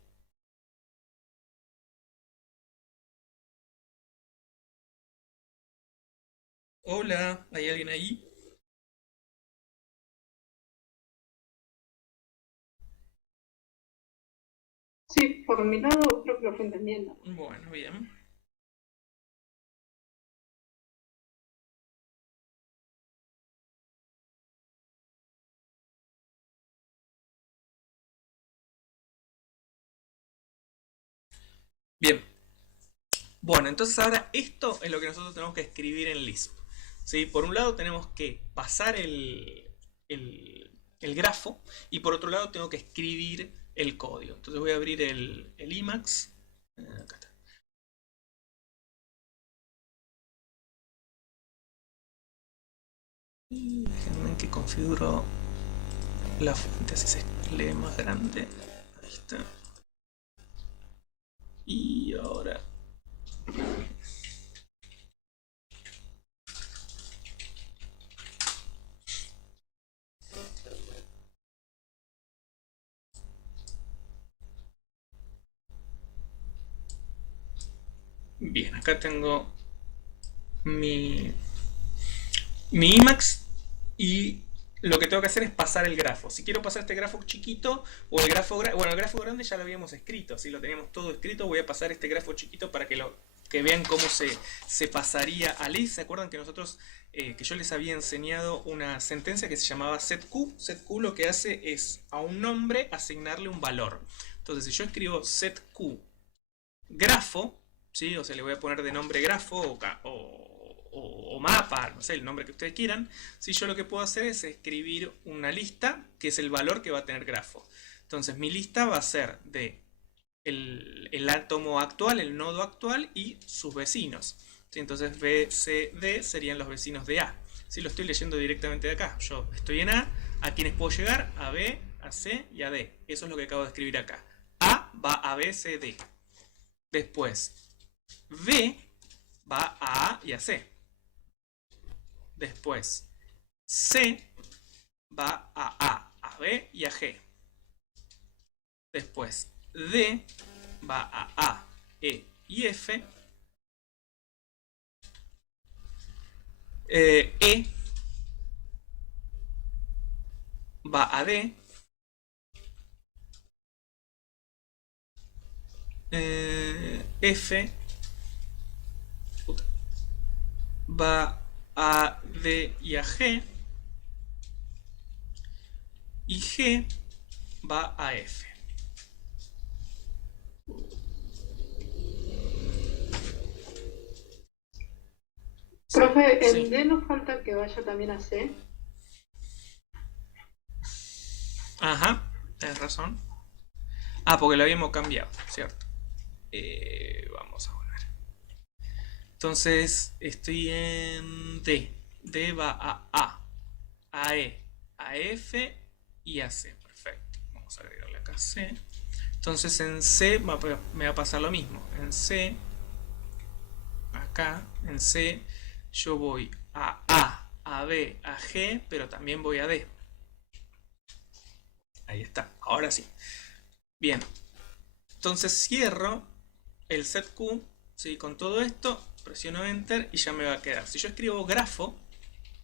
Hola, ¿hay alguien ahí? Sí, por mi lado creo que lo fue entendiendo. Bueno, bien. Bien. Bueno, entonces ahora esto es lo que nosotros tenemos que escribir en Lisp. ¿Sí? Por un lado tenemos que pasar el grafo y por otro lado tengo que escribir el código. Entonces voy a abrir el Emacs. Acá está. Y déjenme que configuro la fuente así se lee más grande. Ahí está. Y ahora... Bien, acá tengo mi, mi Emacs y lo que tengo que hacer es pasar el grafo. Si quiero pasar este grafo chiquito o el grafo grande, bueno, el grafo grande ya lo habíamos escrito, si lo teníamos todo escrito, voy a pasar este grafo chiquito para que vean cómo se pasaría a Lisp. ¿Se acuerdan que nosotros, que yo les había enseñado una sentencia que se llamaba setQ? SetQ lo que hace es a un nombre asignarle un valor. Entonces, si yo escribo setQ grafo, ¿sí? O sea, le voy a poner de nombre grafo o mapa, no sé, el nombre que ustedes quieran. Si yo lo que puedo hacer es escribir una lista, que es el valor que va a tener grafo. Entonces mi lista va a ser de el átomo actual, el nodo actual y sus vecinos. ¿Sí? Entonces B, C, D serían los vecinos de A. Si lo estoy leyendo directamente de acá, yo estoy en A quienes puedo llegar, a B, a C y a D. Eso es lo que acabo de escribir acá. A va a B, C, D. Después, B va a A y a C. Después, C va a B y a G. Después, D va a E y F. E va a D. F va a D y a G. Y G va a F. Profe, en Sí. D nos falta que vaya también a C. Ajá, tienes razón. Ah, porque lo habíamos cambiado, ¿cierto? Vamos a volver. Entonces, estoy en D. D va a E, a F y a C. Perfecto. Vamos a agregarle acá C. Entonces en C me va a pasar lo mismo. En C, acá, en C, yo voy a B, a G, pero también voy a D. Ahí está. Ahora sí. Bien. Entonces cierro el set Q, ¿sí? Con todo esto, presiono Enter y ya me va a quedar. Si yo escribo grafo,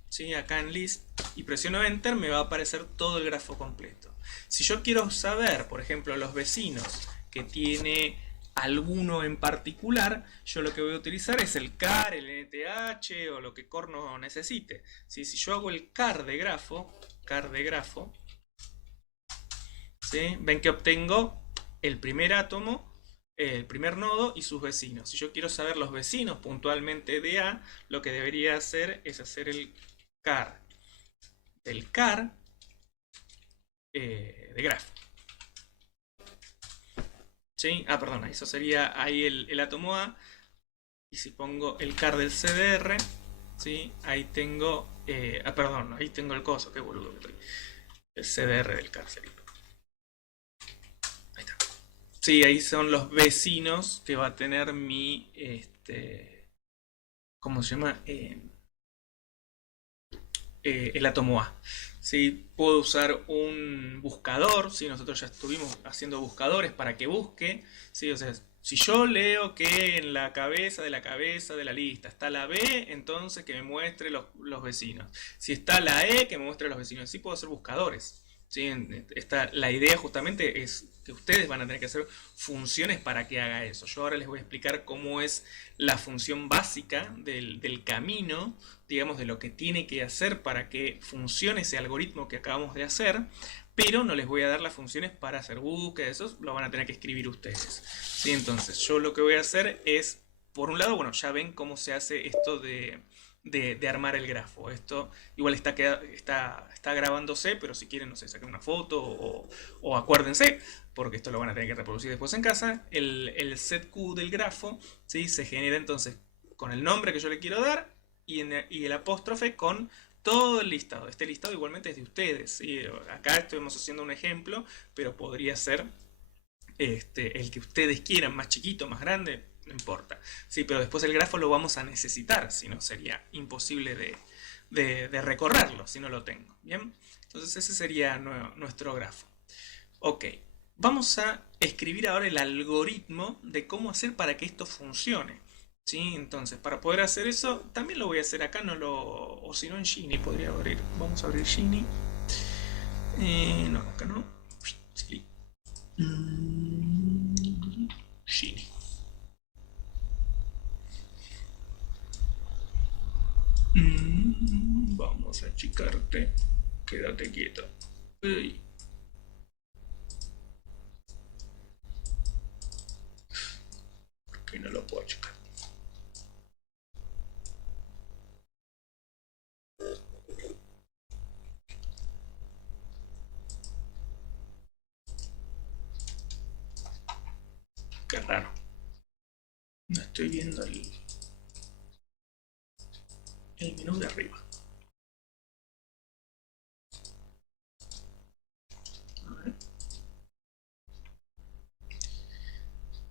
¿sí? Acá en List, y presiono Enter, me va a aparecer todo el grafo completo. Si yo quiero saber, por ejemplo, los vecinos que tiene alguno en particular, yo lo que voy a utilizar es el car, el NTH o lo que Corno necesite. ¿Sí? Si yo hago el car de grafo, ¿sí? Ven que obtengo el primer átomo, el primer nodo y sus vecinos. Si yo quiero saber los vecinos puntualmente de A, lo que debería hacer es hacer el car del car de grafo. ¿Sí? Ah, perdón, eso sería ahí el átomo A. Y si pongo el car del CDR, ¿sí? Ahí tengo... perdón, ahí tengo el coso, qué boludo que estoy. El CDR del car sería. Ahí está. Sí, ahí son los vecinos que va a tener mi... ¿cómo se llama? El átomo A. ¿Sí? Puedo usar un buscador, ¿sí? Nosotros ya estuvimos haciendo buscadores para que busque, ¿sí? O sea, si yo leo que en la cabeza de la lista está la B, entonces que me muestre los vecinos. Si está la E, que me muestre los vecinos. Así puedo hacer buscadores. ¿Sí? La idea justamente es que ustedes van a tener que hacer funciones para que haga eso. Yo ahora les voy a explicar cómo es la función básica del camino, digamos, de lo que tiene que hacer para que funcione ese algoritmo que acabamos de hacer, pero no les voy a dar las funciones para hacer búsqueda, eso lo van a tener que escribir ustedes. ¿Sí? Entonces, yo lo que voy a hacer es, por un lado, bueno, ya ven cómo se hace esto de armar el grafo. Esto igual está grabándose, pero si quieren, no sé, saquen una foto o acuérdense, porque esto lo van a tener que reproducir después en casa. El set Q del grafo, ¿sí? Se genera entonces con el nombre que yo le quiero dar y el apóstrofe con todo el listado. Este listado igualmente es de ustedes, ¿sí? Acá estamos haciendo un ejemplo, pero podría ser el que ustedes quieran, más chiquito, más grande, no importa. Sí, pero después el grafo lo vamos a necesitar, si no sería imposible de recorrerlo si no lo tengo. Bien, entonces ese sería nuestro grafo. Ok, vamos a escribir ahora el algoritmo de cómo hacer para que esto funcione. ¿Sí? Entonces, para poder hacer eso, también lo voy a hacer acá, o si no en Gini podría abrir. Vamos a abrir Gini. No, acá no. Sí. Gini. Vamos a achicarte. Quédate quieto. Uy. ¿Por qué no lo puedo achicar? Qué raro. No estoy viendo el menú de arriba. A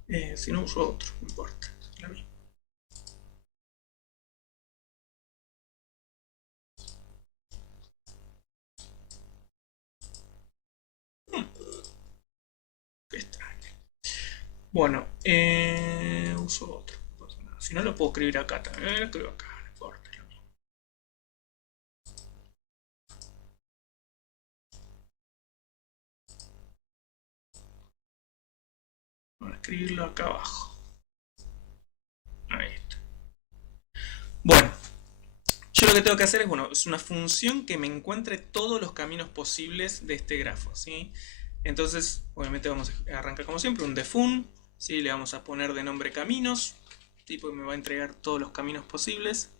ver. Si no uso otro, no importa. La misma. Qué extraño. Bueno, uso otro. No pasa nada. Si no lo puedo escribir acá también. Lo escribo acá, no importa. Vamos a escribirlo acá abajo. Ahí está. Bueno, yo lo que tengo que hacer es, bueno, es una función que me encuentre todos los caminos posibles de este grafo, ¿sí? Entonces, obviamente vamos a arrancar como siempre, un defun, ¿sí? Le vamos a poner de nombre caminos, tipo que me va a entregar todos los caminos posibles.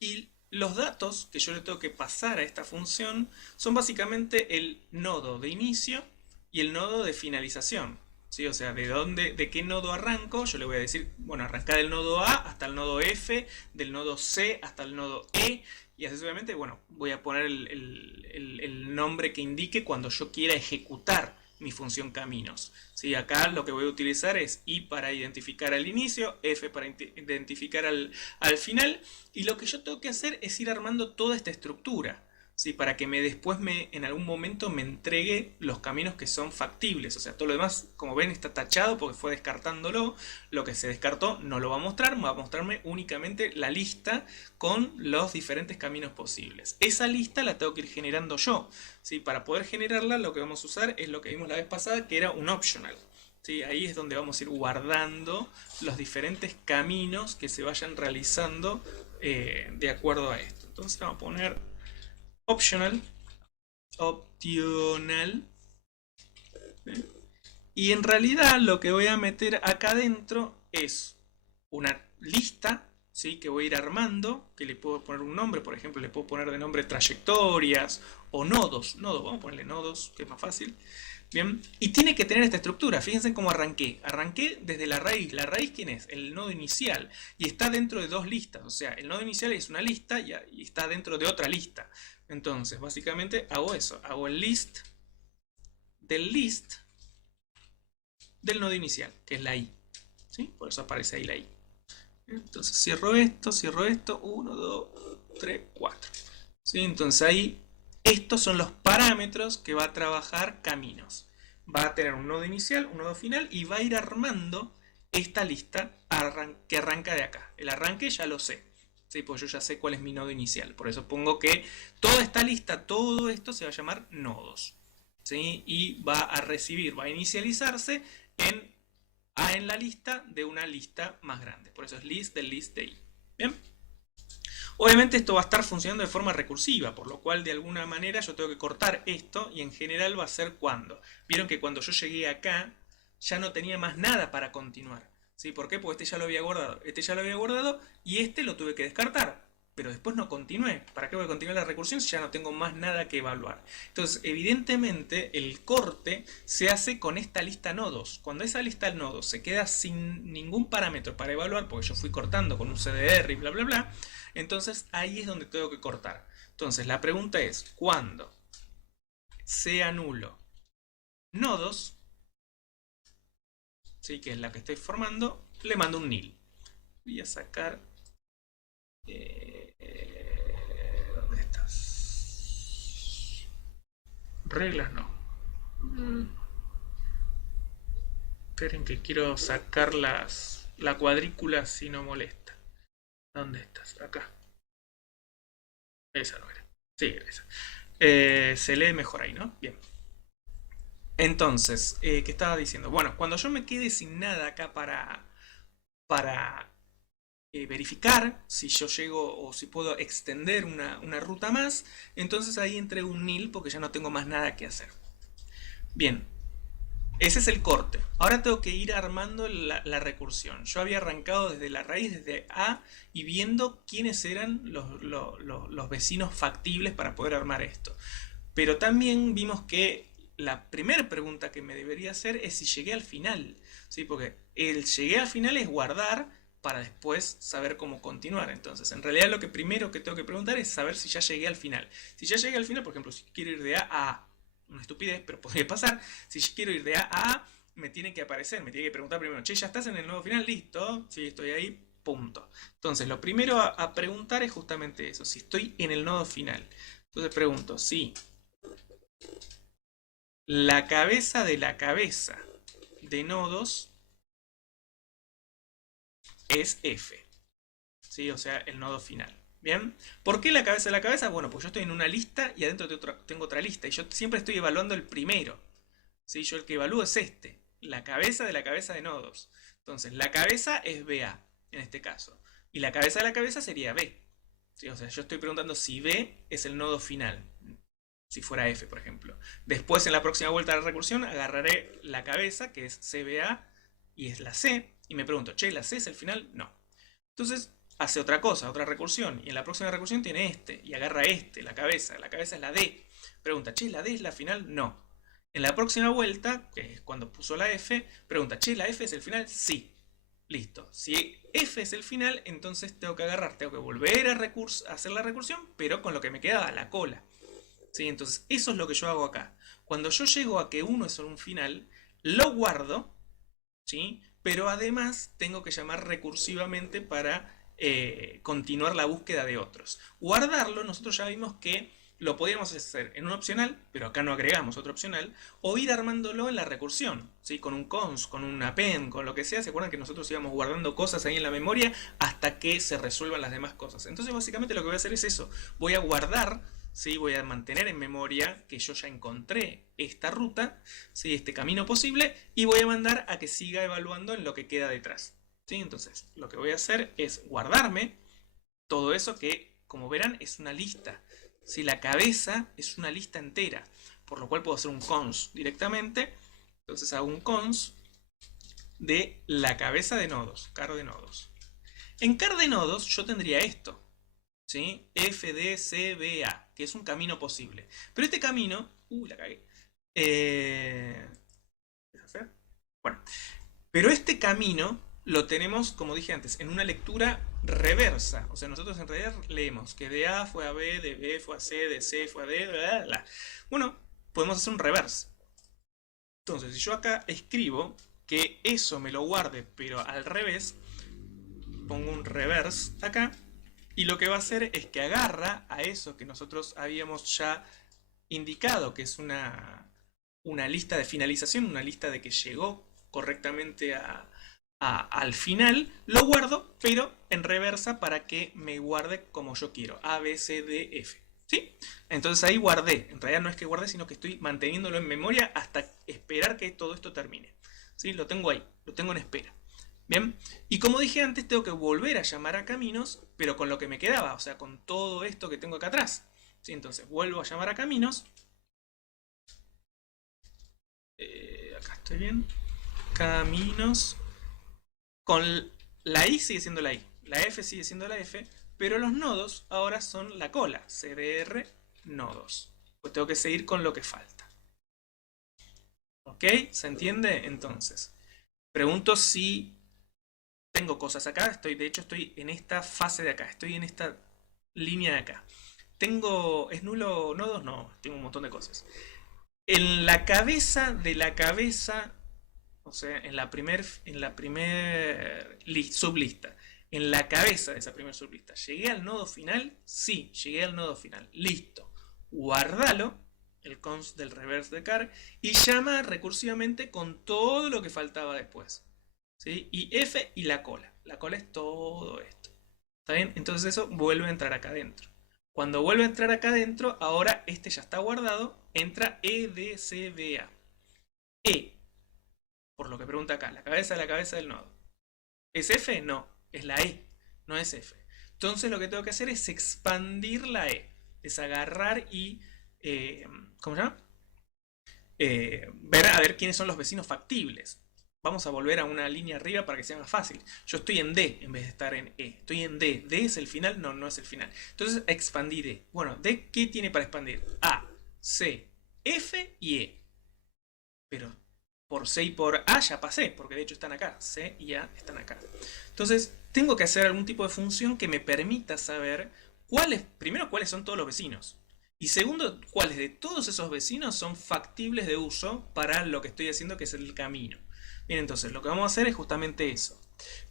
Y los datos que yo le tengo que pasar a esta función son básicamente el nodo de inicio y el nodo de finalización. ¿Sí? O sea, de qué nodo arranco, yo le voy a decir, bueno, arrancar del nodo A hasta el nodo F, del nodo C hasta el nodo E, y así obviamente, bueno, voy a poner el nombre que indique cuando yo quiera ejecutar mi función caminos. ¿Sí? Acá lo que voy a utilizar es I para identificar al inicio, F para identificar al final, y lo que yo tengo que hacer es ir armando toda esta estructura. ¿Sí? Para que después en algún momento me entregue los caminos que son factibles. O sea, todo lo demás, como ven, está tachado porque fue descartándolo. Lo que se descartó no lo va a mostrar, va a mostrarme únicamente la lista con los diferentes caminos posibles. Esa lista la tengo que ir generando yo. ¿Sí? Para poder generarla, lo que vamos a usar es lo que vimos la vez pasada, que era un optional. ¿sí? Ahí es donde vamos a ir guardando los diferentes caminos que se vayan realizando de acuerdo a esto. Entonces vamos a poner optional, optional, ¿sí? Y en realidad lo que voy a meter acá adentro es una lista, ¿sí? Que voy a ir armando, que le puedo poner un nombre, por ejemplo, le puedo poner de nombre trayectorias o nodos. Nodos, vamos a ponerle nodos, que es más fácil. Bien, y tiene que tener esta estructura. Fíjense cómo arranqué. Arranqué desde la raíz. ¿La raíz quién es? El nodo inicial. Y está dentro de dos listas. O sea, el nodo inicial es una lista y está dentro de otra lista. Entonces, básicamente hago eso. Hago el list del list del nodo inicial, que es la i. ¿Sí? Por eso aparece ahí la i. Entonces cierro esto. 1, 2, 3, 4. ¿Sí? Entonces ahí estos son los parámetros que va a trabajar caminos. Va a tener un nodo inicial, un nodo final y va a ir armando esta lista que arranca de acá. El arranque ya lo sé, ¿sí? Pues yo ya sé cuál es mi nodo inicial. Por eso pongo que toda esta lista, todo esto se va a llamar nodos, ¿sí? Y va a recibir, va a inicializarse en la lista de una lista más grande. Por eso es list del list de i. ¿Bien? Obviamente esto va a estar funcionando de forma recursiva, por lo cual de alguna manera yo tengo que cortar esto y en general va a ser cuando. Vieron que cuando yo llegué acá ya no tenía más nada para continuar. ¿Sí? ¿Por qué? Porque este ya lo había guardado, y este lo tuve que descartar. Pero después no continué. ¿Para qué voy a continuar la recursión si ya no tengo más nada que evaluar? Entonces, evidentemente, el corte se hace con esta lista nodos. Cuando esa lista nodos se queda sin ningún parámetro para evaluar, porque yo fui cortando con un CDR y bla bla bla, entonces ahí es donde tengo que cortar. Entonces, la pregunta es, ¿cuándo sea nulo nodos, ¿sí? Que es la que estoy formando, le mando un nil. Voy a sacar... ¿dónde estás? Reglas no. Esperen que quiero sacar la cuadrícula si no molesta. ¿Dónde estás? Acá. Esa no era. Sí, era esa. Se lee mejor ahí, ¿no? Bien. Entonces, ¿qué estaba diciendo? Bueno, cuando yo me quede sin nada acá para verificar si yo llego o si puedo extender una ruta más, entonces ahí entrego un nil porque ya no tengo más nada que hacer. Bien, ese es el corte. Ahora tengo que ir armando la recursión. Yo había arrancado desde la raíz, desde A, y viendo quiénes eran los vecinos factibles para poder armar esto. Pero también vimos que la primera pregunta que me debería hacer es si llegué al final, ¿sí? Porque el llegué al final es guardar para después saber cómo continuar. Entonces, en realidad lo que primero que tengo que preguntar es saber si ya llegué al final. Si ya llegué al final, por ejemplo, si quiero ir de A a A, una estupidez, pero podría pasar. Si quiero ir de A a A, me tiene que aparecer, me tiene que preguntar primero, che, ¿ya estás en el nodo final? Listo, sí, estoy ahí, punto. Entonces, lo primero a preguntar es justamente eso, si estoy en el nodo final. Entonces pregunto, si la cabeza de nodos es F, ¿sí? O sea, el nodo final. ¿Bien? ¿Por qué la cabeza de la cabeza? Bueno, pues yo estoy en una lista y adentro tengo otra lista. Y yo siempre estoy evaluando el primero, ¿sí? Yo el que evalúo es este, la cabeza de nodos. Entonces, la cabeza es BA, en este caso. Y la cabeza de la cabeza sería B. ¿Sí? O sea, yo estoy preguntando si B es el nodo final. Si fuera F, por ejemplo. Después, en la próxima vuelta de la recursión, agarraré la cabeza, que es CBA, y es la C. Y me pregunto, che, ¿la C es el final? No. Entonces, hace otra cosa, otra recursión. Y en la próxima recursión tiene este. Y agarra este, la cabeza. La cabeza es la D. Pregunta, che, ¿la D es la final? No. En la próxima vuelta, que es cuando puso la F, pregunta, che, ¿la F es el final? Sí. Listo. Si F es el final, entonces tengo que volver a hacer la recursión, pero con lo que me queda, la cola. ¿Sí? Entonces, eso es lo que yo hago acá. Cuando yo llego a que 1 es un final, lo guardo, ¿sí? Pero además tengo que llamar recursivamente para continuar la búsqueda de otros. Guardarlo, nosotros ya vimos que lo podíamos hacer en un opcional, pero acá no agregamos otro opcional, o ir armándolo en la recursión, ¿sí? Con un cons, con un append, con lo que sea. ¿Se acuerdan que nosotros íbamos guardando cosas ahí en la memoria hasta que se resuelvan las demás cosas? Entonces básicamente lo que voy a hacer es eso. Voy a guardar, ¿sí? Voy a mantener en memoria que yo ya encontré esta ruta, ¿sí? Este camino posible, y voy a mandar a que siga evaluando en lo que queda detrás, ¿sí? Entonces, lo que voy a hacer es guardarme todo eso que, como verán, es una lista. ¿Sí? La cabeza es una lista entera, por lo cual puedo hacer un cons directamente. Entonces hago un cons de la cabeza de nodos, car de nodos. En car de nodos yo tendría esto, ¿sí? F, D, C, B, A, que es un camino posible. Pero este camino... la cagué. Bueno, pero este camino lo tenemos, como dije antes, en una lectura reversa. O sea, nosotros en realidad leemos que de A fue a B, de B fue a C, de C fue a D, bla, bla, bla. Bueno, podemos hacer un reverse. Entonces, si yo acá escribo que eso me lo guarde, pero al revés, pongo un reverse acá, y lo que va a hacer es que agarra a eso que nosotros habíamos ya indicado, que es una lista de finalización, una lista de que llegó correctamente al final, lo guardo, pero en reversa para que me guarde como yo quiero, A, B, C, D, F. ¿Sí? Entonces ahí guardé, en realidad no es que guardé, sino que estoy manteniéndolo en memoria hasta esperar que todo esto termine. ¿Sí? Lo tengo ahí, lo tengo en espera. Bien, y como dije antes, tengo que volver a llamar a caminos, pero con lo que me quedaba, o sea, con todo esto que tengo acá atrás. ¿Sí? Entonces vuelvo a llamar a caminos. Acá estoy bien. Caminos. Con la I sigue siendo la I, la F sigue siendo la F, pero los nodos ahora son la cola, CDR nodos. Pues tengo que seguir con lo que falta. ¿Ok? ¿Se entiende? Entonces, pregunto si tengo cosas acá. De hecho, estoy en esta fase de acá, estoy en esta línea de acá. ¿Es nulo nodos? No, tengo un montón de cosas. En la cabeza de la cabeza, o sea, en la primer sublista, en la cabeza de esa primer sublista, ¿llegué al nodo final? Sí, llegué al nodo final. Listo. Guardalo, el const del reverse de car, y llama recursivamente con todo lo que faltaba después. ¿Sí? Y F y la cola. La cola es todo esto. ¿Está bien? Entonces eso vuelve a entrar acá adentro. Cuando vuelve a entrar acá adentro, ahora este ya está guardado, entra EDCBA. E, por lo que pregunta acá, la cabeza del nodo. ¿Es F? No, es la E, no es F. Entonces lo que tengo que hacer es expandir la E, es agarrar y, ¿cómo se llama? Ver a ver quiénes son los vecinos factibles. Vamos a volver a una línea arriba para que sea más fácil. Yo estoy en D en vez de estar en E. Estoy en D. ¿D es el final? No, no es el final. Entonces expandí D. Bueno, ¿D qué tiene para expandir? A, C, F y E. Pero por C y por A ya pasé, porque de hecho están acá. C y A están acá. Entonces tengo que hacer algún tipo de función que me permita saber primero cuáles son todos los vecinos. Y segundo, cuáles de todos esos vecinos son factibles de uso para lo que estoy haciendo, que es el camino. Bien, entonces lo que vamos a hacer es justamente eso.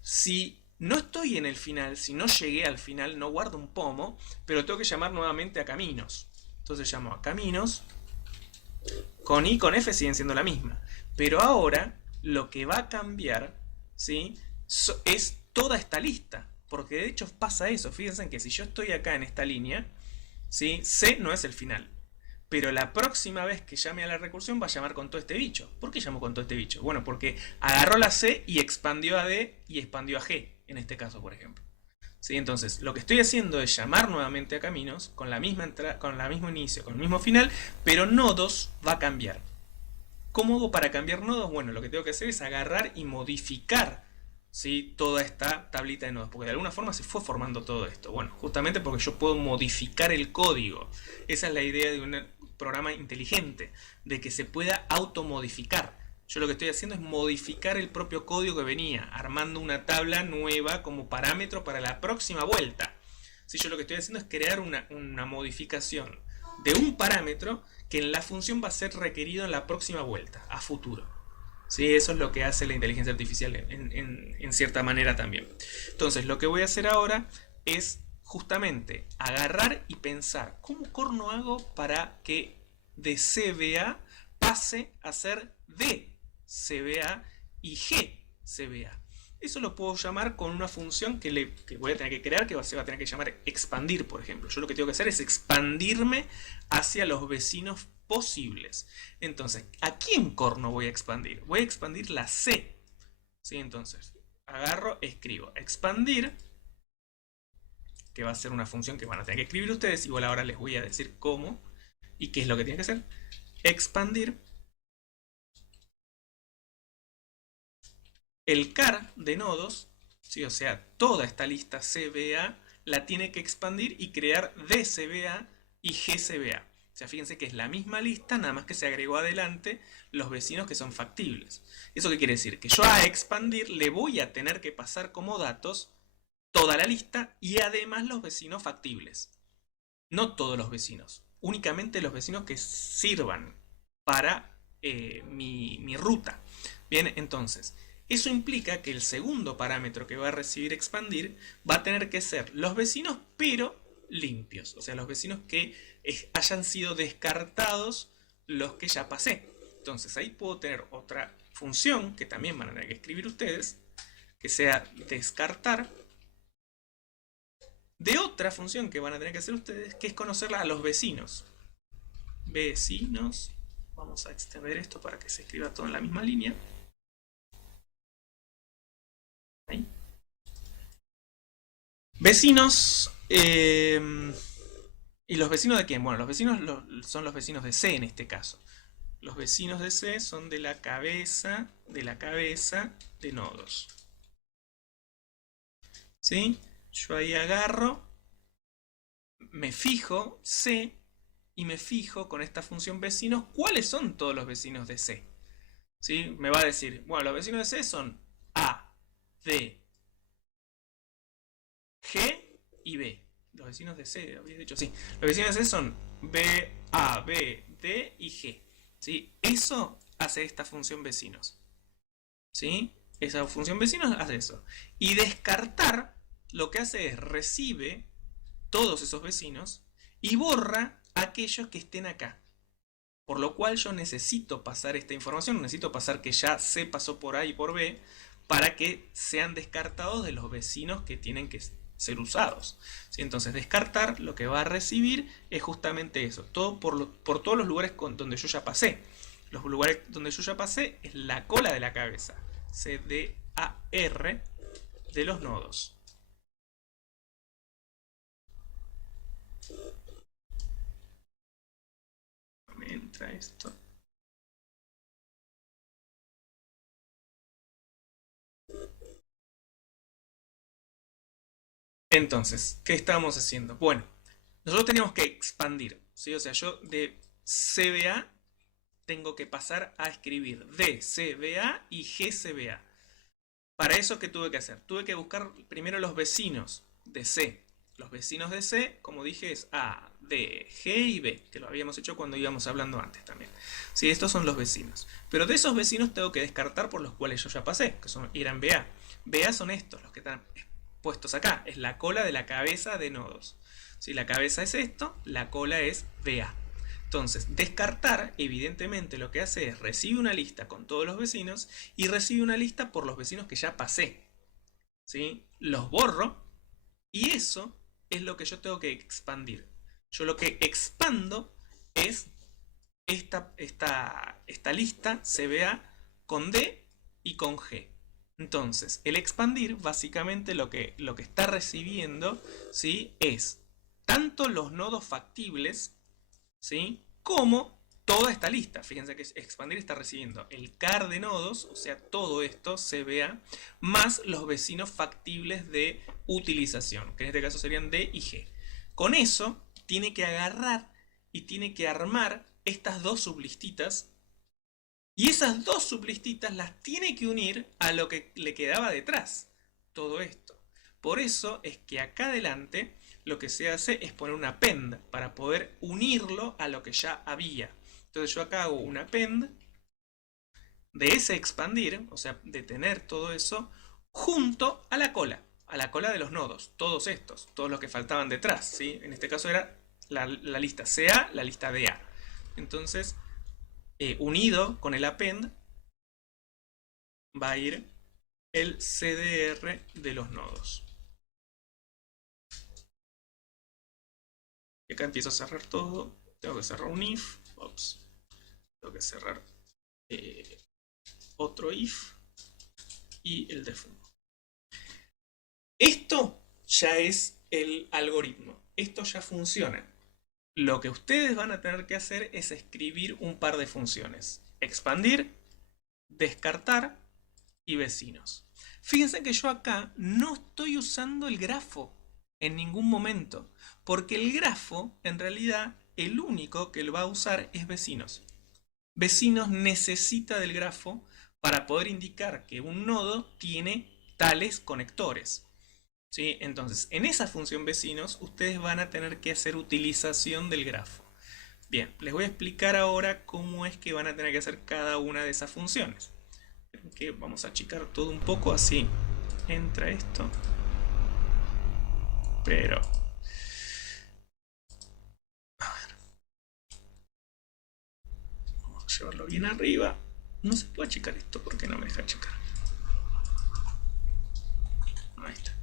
Si no estoy en el final, si no llegué al final, no guardo un pomo, pero tengo que llamar nuevamente a caminos. Entonces llamo a caminos. Con I y con F siguen siendo la misma. Pero ahora lo que va a cambiar, ¿sí? Es toda esta lista. Porque de hecho pasa eso. Fíjense que si yo estoy acá en esta línea, ¿sí? C no es el final. Pero la próxima vez que llame a la recursión va a llamar con todo este bicho. ¿Por qué llamó con todo este bicho? Bueno, porque agarró la C y expandió a D y expandió a G, en este caso, por ejemplo. ¿Sí? Entonces, lo que estoy haciendo es llamar nuevamente a caminos con la misma con el mismo inicio, con el mismo final, pero nodos va a cambiar. ¿Cómo hago para cambiar nodos? Bueno, lo que tengo que hacer es agarrar y modificar, ¿sí? Toda esta tablita de nodos, porque de alguna forma se fue formando todo esto. Bueno, justamente porque yo puedo modificar el código. Esa es la idea de un programa inteligente, de que se pueda automodificar. Yo lo que estoy haciendo es modificar el propio código que venía, armando una tabla nueva como parámetro para la próxima vuelta. Si yo lo que estoy haciendo es crear una modificación de un parámetro que en la función va a ser requerido en la próxima vuelta, a futuro. ¿Sí? Eso es lo que hace la inteligencia artificial en cierta manera también. Entonces, lo que voy a hacer ahora es justamente agarrar y pensar cómo corno hago para que de CBA pase a ser D CBA y G CBA. eso lo puedo llamar con una función que voy a tener que crear, se va a tener que llamar expandir, por ejemplo. Yo lo que tengo que hacer es expandirme hacia los vecinos posibles. Entonces, ¿a quién corno voy a expandir? Voy a expandir la C. ¿Sí? Entonces, agarro, escribo expandir, que va a ser una función que van a tener que escribir ustedes. Igual ahora les voy a decir cómo y qué es lo que tiene que hacer. Expandir el car de nodos, ¿sí? O sea, toda esta lista CBA la tiene que expandir y crear DCBA y GCBA. O sea, fíjense que es la misma lista, nada más que se agregó adelante los vecinos que son factibles. ¿Eso qué quiere decir? Que yo a expandir le voy a tener que pasar como datos toda la lista y además los vecinos factibles. No todos los vecinos, únicamente los vecinos que sirvan para mi ruta. Bien, entonces, eso implica que el segundo parámetro que va a recibir expandir va a tener que ser los vecinos, pero limpios. O sea, los vecinos que hayan sido descartados los que ya pasé. Entonces, ahí puedo tener otra función que también van a tener que escribir ustedes, que sea descartar, de otra función que van a tener que hacer ustedes, que es conocerla a los vecinos. Vecinos. Vamos a extender esto para que se escriba todo en la misma línea. Ahí. Vecinos. ¿Y los vecinos de quién? Bueno, los vecinos son los vecinos de C en este caso. Los vecinos de C son de la cabeza de nodos. ¿Sí? Yo ahí agarro, me fijo C y me fijo con esta función vecinos cuáles son todos los vecinos de C. ¿Sí? Me va a decir, bueno, los vecinos de C son A, D, G y B. Los vecinos de C, había dicho, sí. Los vecinos de C son B, A, B, D y G. ¿Sí? Eso hace esta función vecinos. ¿Sí? Esa función vecinos hace eso. Y descartar lo que hace es recibe todos esos vecinos y borra aquellos que estén acá. Por lo cual yo necesito pasar esta información, necesito pasar que ya C pasó por A y por B para que sean descartados de los vecinos que tienen que ser usados. ¿Sí? Entonces descartar lo que va a recibir es justamente eso, todo por todos los lugares donde yo ya pasé. Los lugares donde yo ya pasé es la cola de la cabeza, CDAR de los nodos. Me entra esto. Entonces, ¿qué estábamos haciendo? Bueno, nosotros teníamos que expandir, ¿sí? O sea, yo de CBA tengo que pasar a escribir DCBA y GCBA. Para eso, ¿qué tuve que hacer? Tuve que buscar primero los vecinos de C. Los vecinos de C, como dije, es A, D, G y B, que lo habíamos hecho cuando íbamos hablando antes también. Sí, estos son los vecinos. Pero de esos vecinos tengo que descartar por los cuales yo ya pasé, que eran BA. BA son estos, los que están puestos acá. Es la cola de la cabeza de nodos. Si la cabeza es esto, la cola es BA. Entonces, descartar, evidentemente, lo que hace es recibe una lista con todos los vecinos y recibe una lista por los vecinos que ya pasé. ¿Sí? Los borro y eso es lo que yo tengo que expandir. Yo lo que expando es esta lista CBA con D y con G. Entonces, el expandir, básicamente lo que está recibiendo, ¿sí? Es tanto los nodos factibles, ¿sí? Como toda esta lista. Fíjense que expandir está recibiendo el car de nodos, o sea, todo esto, CBA, más los vecinos factibles de utilización, que en este caso serían D y G. Con eso, tiene que agarrar y tiene que armar estas dos sublistitas. Y esas dos sublistitas las tiene que unir a lo que le quedaba detrás. Todo esto. Por eso es que acá adelante lo que se hace es poner un append para poder unirlo a lo que ya había. Entonces yo acá hago un append de ese expandir, o sea, de tener todo eso, junto a la cola de los nodos, todos estos, todos los que faltaban detrás, ¿sí? En este caso era la lista CA, la lista DA. Entonces, unido con el append, va a ir el CDR de los nodos. Y acá empiezo a cerrar todo. Tengo que cerrar un if. Ops. Tengo que cerrar otro if. Y el defundo. Esto ya es el algoritmo. Esto ya funciona. Lo que ustedes van a tener que hacer es escribir un par de funciones. Expandir, descartar y vecinos. Fíjense que yo acá no estoy usando el grafo en ningún momento, porque el grafo, en realidad, el único que lo va a usar es vecinos. Vecinos necesita del grafo para poder indicar que un nodo tiene tales conectores. ¿Sí? Entonces, en esa función vecinos, ustedes van a tener que hacer utilización del grafo. Bien, les voy a explicar ahora cómo es que van a tener que hacer cada una de esas funciones. Que vamos a achicar todo un poco, así entra esto. Pero a ver, vamos a llevarlo bien arriba. No se puede achicar esto porque no me deja achicar. Ahí está.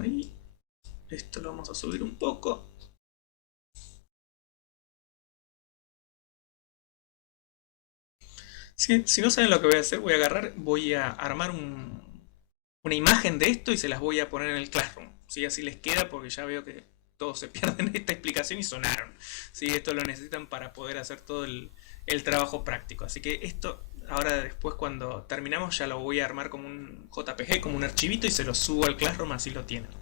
Ahí. Esto lo vamos a subir un poco. Si no saben lo que voy a hacer, voy a armar una imagen de esto y se las voy a poner en el Classroom. ¿Sí? Así les queda porque ya veo que todos se pierden esta explicación y sonaron. ¿Sí? Esto lo necesitan para poder hacer todo el trabajo práctico. Así que esto, ahora después cuando terminamos ya lo voy a armar como un JPG, como un archivito y se lo subo al Classroom, así lo tienen.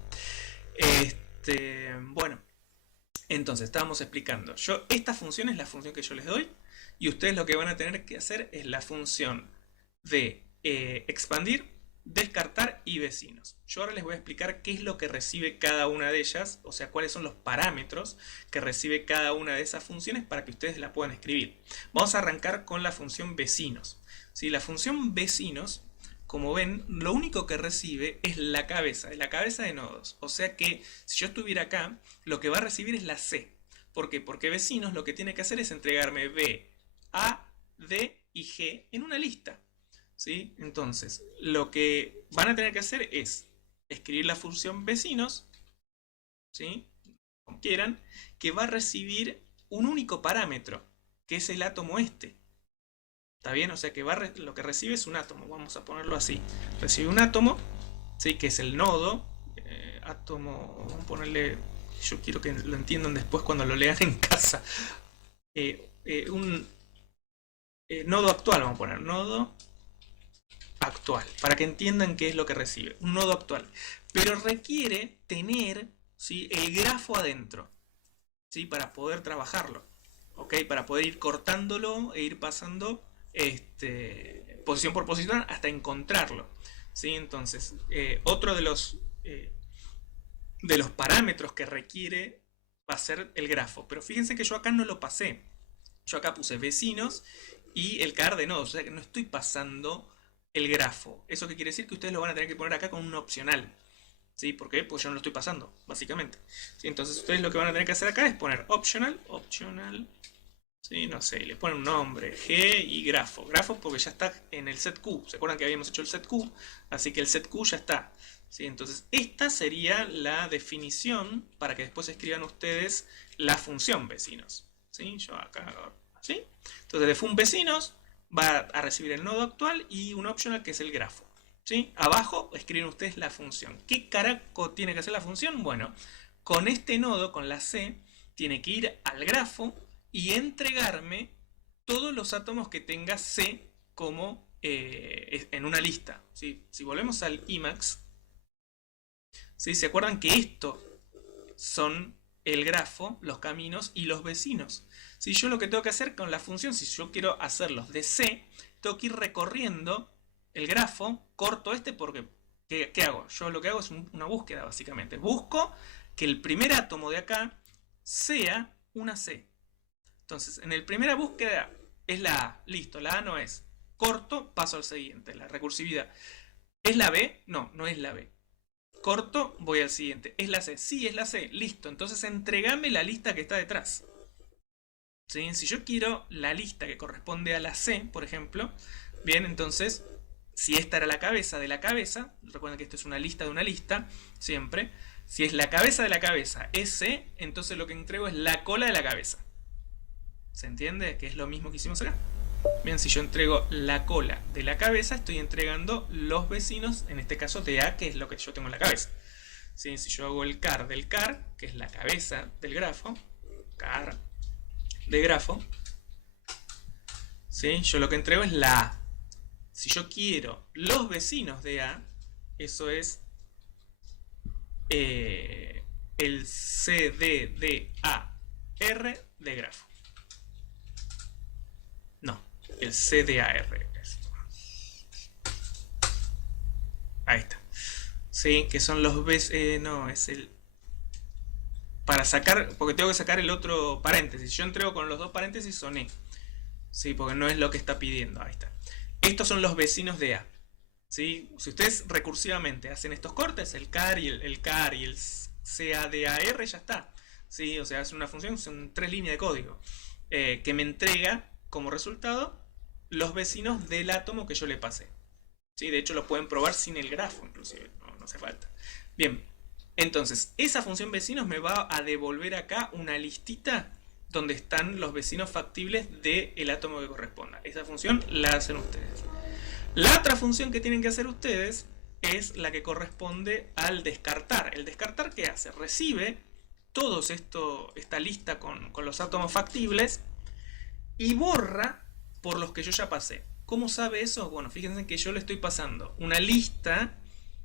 Bueno, entonces estábamos explicando. Esta función es la función que yo les doy. Y ustedes lo que van a tener que hacer es la función de expandir, descartar y vecinos. Yo ahora les voy a explicar qué es lo que recibe cada una de ellas, o sea, cuáles son los parámetros que recibe cada una de esas funciones para que ustedes la puedan escribir. Vamos a arrancar con la función vecinos. ¿Sí? La función vecinos, como ven, lo único que recibe es la cabeza de nodos. O sea que si yo estuviera acá, lo que va a recibir es la C. ¿Por qué? Porque vecinos lo que tiene que hacer es entregarme B, A, D y G en una lista. ¿Sí? Entonces, lo que van a tener que hacer es escribir la función vecinos, ¿sí? Como quieran, que va a recibir un único parámetro, que es el átomo este. ¿Está bien? O sea que lo que recibe es un átomo, vamos a ponerlo así. Recibe un átomo, ¿sí? Que es el nodo. Átomo, vamos a ponerle, yo quiero que lo entiendan después cuando lo lean en casa. Un nodo actual, vamos a poner nodo actual, para que entiendan qué es lo que recibe. Un nodo actual. Pero requiere tener, ¿sí? El grafo adentro, ¿sí? Para poder trabajarlo. ¿Ok? Para poder ir cortándolo e ir pasando posición por posición hasta encontrarlo. ¿Sí? Entonces, otro de los parámetros que requiere va a ser el grafo. Pero fíjense que yo acá no lo pasé. Yo acá puse vecinos y el car de nodos. O sea que no estoy pasando el grafo. ¿Eso qué quiere decir? Que ustedes lo van a tener que poner acá con un opcional. ¿Sí? ¿Por qué? Pues yo no lo estoy pasando, básicamente. ¿Sí? Entonces ustedes lo que van a tener que hacer acá es poner optional. ¿Sí? No sé, le ponen un nombre. G y grafo. Grafo porque ya está en el set Q. ¿Se acuerdan que habíamos hecho el set Q? Así que el set Q ya está. ¿Sí? Entonces esta sería la definición para que después escriban ustedes la función vecinos. ¿Sí? Yo acá, ¿sí? Entonces de fun vecinos va a recibir el nodo actual y un optional que es el grafo. ¿Sí? Abajo escriben ustedes la función. ¿Qué carajo tiene que hacer la función? Bueno, con este nodo, con la C, tiene que ir al grafo y entregarme todos los átomos que tenga C como en una lista. ¿Sí? Si volvemos al Emacs, ¿sí? ¿Se acuerdan que esto son el grafo, los caminos y los vecinos? Si yo lo que tengo que hacer con la función, si yo quiero hacerlos de C, tengo que ir recorriendo el grafo, corto porque ¿qué hago? Yo lo que hago es una búsqueda, básicamente. Busco que el primer átomo de acá sea una C. Entonces, en la primera búsqueda es la A. Listo, la A no es. Corto, paso al siguiente, la recursividad. ¿Es la B? No, no es la B. Corto, voy al siguiente. ¿Es la C? Sí, es la C. Listo, entonces entregame la lista que está detrás. ¿sí? Si yo quiero la lista que corresponde a la C, por ejemplo, bien, entonces, si esta era la cabeza de la cabeza, recuerden que esto es una lista de una lista, siempre, si es la cabeza de la cabeza es C, entonces lo que entrego es la cola de la cabeza. ¿Se entiende? Que es lo mismo que hicimos acá. Bien, si yo entrego la cola de la cabeza, estoy entregando los vecinos, en este caso de A, que es lo que yo tengo en la cabeza. ¿Sí? Si yo hago el car del car, que es la cabeza del grafo, car de grafo, ¿sí? Yo lo que entrego es la A. Si yo quiero los vecinos de A, eso es el CDDAR de grafo. No, el CDAR. Ahí está. Sí, que son los no, es el... Para sacar, porque tengo que sacar el otro paréntesis. Yo entrego con los dos paréntesis son E. Sí, porque no es lo que está pidiendo. Ahí está. Estos son los vecinos de A. ¿Sí? Si ustedes recursivamente hacen estos cortes, el car y el car y el CADAR, ya está. ¿Sí? O sea, es una función, son 3 líneas de código que me entrega como resultado los vecinos del átomo que yo le pasé. ¿Sí? De hecho, lo pueden probar sin el grafo, inclusive. No hace falta. Bien. Entonces, esa función vecinos me va a devolver acá una listita donde están los vecinos factibles del átomo que corresponda. Esa función la hacen ustedes. La otra función que tienen que hacer ustedes es la que corresponde al descartar. ¿El descartar qué hace? Recibe todos esta lista con los átomos factibles y borra por los que yo ya pasé. ¿Cómo sabe eso? Bueno, fíjense que yo le estoy pasando una lista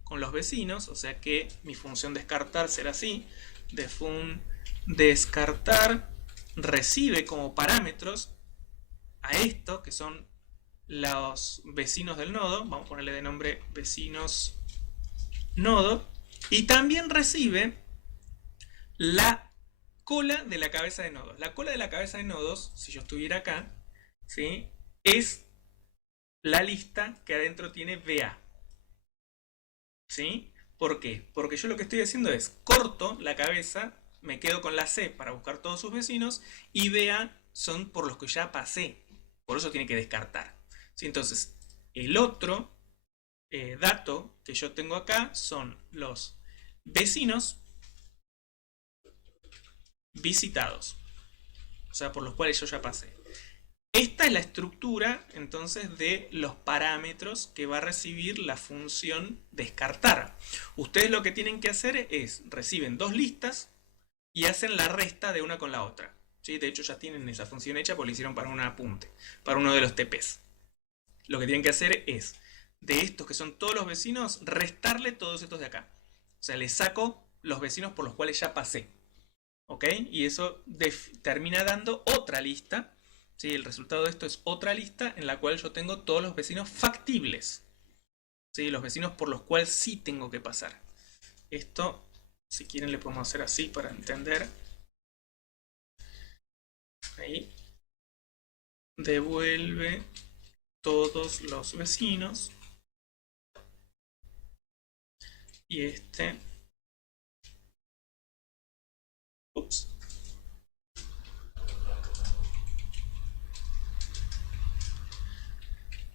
con los vecinos, o sea que mi función descartar será así. Defun descartar recibe como parámetros a esto, que son los vecinos del nodo, vamos a ponerle de nombre vecinos nodo, y también recibe la cola de la cabeza de nodos. La cola de la cabeza de nodos, si yo estuviera acá, ¿sí? Es la lista que adentro tiene VA. ¿Sí? ¿Por qué? Porque yo lo que estoy haciendo es corto la cabeza, me quedo con la C para buscar todos sus vecinos y VA son por los que ya pasé. Por eso tiene que descartar. ¿Sí? Entonces, el otro dato que yo tengo acá son los vecinos visitados. O sea, por los cuales yo ya pasé. Esta es la estructura, entonces, de los parámetros que va a recibir la función descartar. Ustedes lo que tienen que hacer es, reciben dos listas y hacen la resta de una con la otra. ¿Sí? De hecho, ya tienen esa función hecha porque lo hicieron para un apunte, para uno de los TPs. Lo que tienen que hacer es, de estos que son todos los vecinos, restarle todos estos de acá. O sea, les saco los vecinos por los cuales ya pasé. ¿Ok? Y eso termina dando otra lista. ¿Sí? El resultado de esto es otra lista en la cual yo tengo todos los vecinos factibles. ¿Sí? Los vecinos por los cuales sí tengo que pasar. Esto, si quieren, le podemos hacer así para entender. Ahí. Devuelve todos los vecinos. Y este... Ups.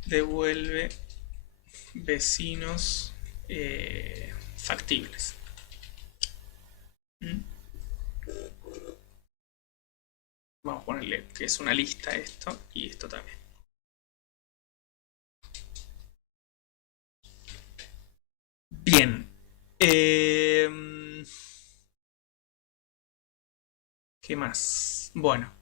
Devuelve vecinos factibles. Vamos a ponerle que es una lista esto y esto también. Bien. ¿Qué más? Bueno.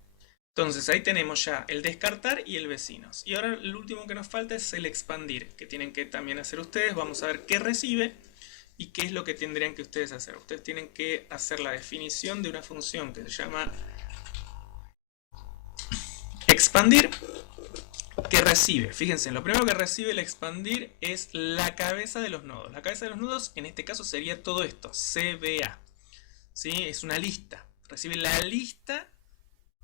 Entonces ahí tenemos ya el descartar y el vecinos. Y ahora el último que nos falta es el expandir, que tienen que también hacer ustedes. Vamos a ver qué recibe y qué es lo que tendrían que ustedes hacer. Ustedes tienen que hacer la definición de una función que se llama expandir, que recibe. Fíjense, lo primero que recibe el expandir es la cabeza de los nodos. La cabeza de los nodos en este caso sería todo esto, CBA. ¿Sí? Es una lista. Recibe la lista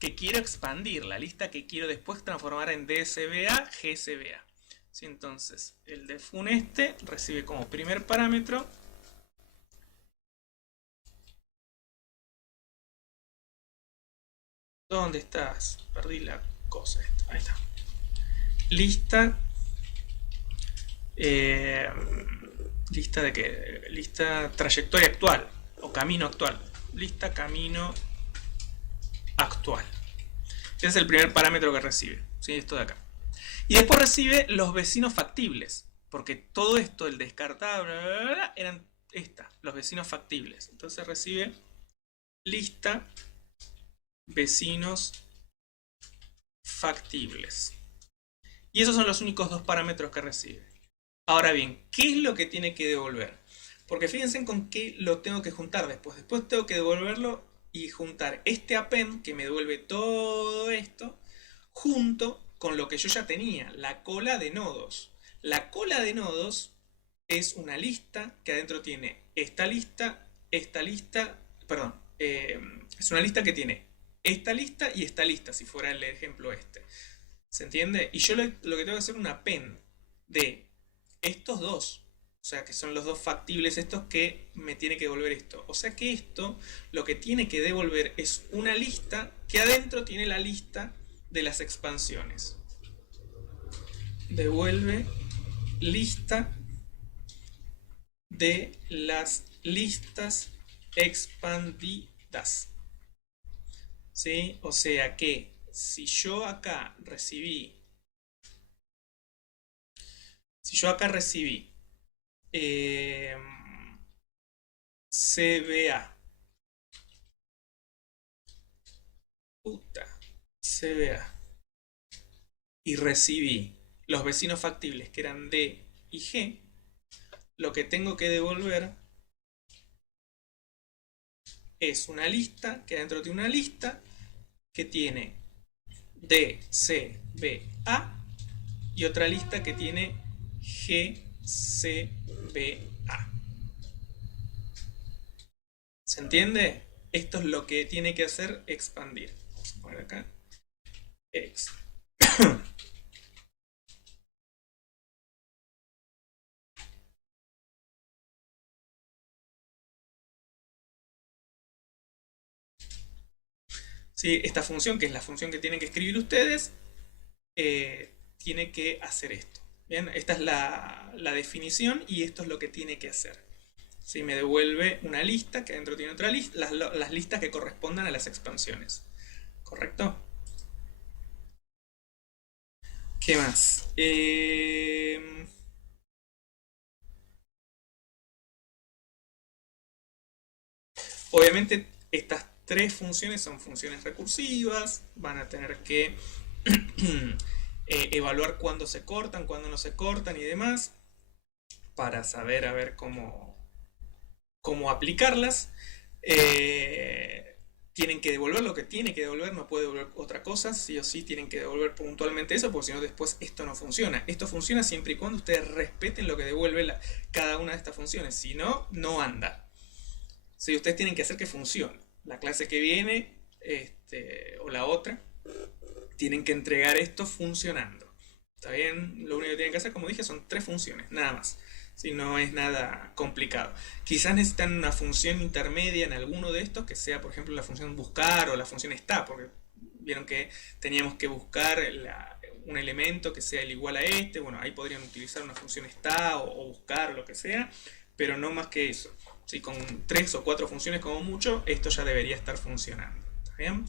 que quiero expandir, la lista que quiero después transformar en DSBA, GSBA. ¿Sí? Entonces, el defun este recibe como primer parámetro ¿Dónde estás? Perdí la cosa esta. Ahí está. Lista. eh, Lista de qué? Lista trayectoria actual o camino actual. Lista camino actual. Ese es el primer parámetro que recibe. ¿Sí? Esto de acá. Y después recibe los vecinos factibles. Porque todo esto, el descartable, bla, bla, bla, eran los vecinos factibles. Entonces recibe lista vecinos factibles. Y esos son los únicos dos parámetros que recibe. Ahora bien, ¿qué es lo que tiene que devolver? Porque fíjense con qué lo tengo que juntar después. Después tengo que devolverlo y juntar este append que me devuelve todo esto junto con lo que yo ya tenía, la cola de nodos. La cola de nodos es una lista que adentro tiene esta lista, perdón, es una lista que tiene esta lista y esta lista, si fuera el ejemplo este. ¿Se entiende? Y yo lo que tengo que hacer es un append de estos dos. O sea, que son los dos factibles estos que me tiene que devolver esto. O sea que esto lo que tiene que devolver es una lista que adentro tiene la lista de las expansiones. Devuelve lista de las listas expandidas. ¿Sí? O sea que si yo acá recibí CBA, CBA, y recibí los vecinos factibles que eran D y G, lo que tengo que devolver es una lista que adentro tiene una lista que tiene D, C, B, A y otra lista que tiene G, C, B, A. ¿Se entiende? Esto es lo que tiene que hacer expandir. Vamos a poner acá. ¿Sí? Esta función, que es la función que tienen que escribir ustedes, tiene que hacer esto. Bien, esta es la definición y esto es lo que tiene que hacer. ¿Sí? Me devuelve una lista que adentro tiene otra lista, las listas que correspondan a las expansiones. ¿Correcto? ¿Qué más? Obviamente estas tres funciones son funciones recursivas, van a tener que evaluar cuándo se cortan, cuándo no se cortan y demás, para saber a ver cómo aplicarlas. Tienen que devolver lo que tiene que devolver, no puede devolver otra cosa, sí o sí tienen que devolver puntualmente eso, porque si no después esto no funciona. Esto funciona siempre y cuando ustedes respeten lo que devuelve cada una de estas funciones, si no, no anda. Sí, ustedes tienen que hacer que funcione. La clase que viene, o la otra, tienen que entregar esto funcionando. ¿Está bien? Lo único que tienen que hacer, como dije, son tres funciones, nada más. Si no es nada complicado. Quizás necesitan una función intermedia en alguno de estos, que sea, por ejemplo, la función buscar o la función está, porque vieron que teníamos que buscar un elemento que sea el igual a este. Bueno, ahí podrían utilizar una función está o buscar o lo que sea, pero no más que eso. ¿Sí? Con 3 o 4 funciones como mucho, esto ya debería estar funcionando. ¿Está bien?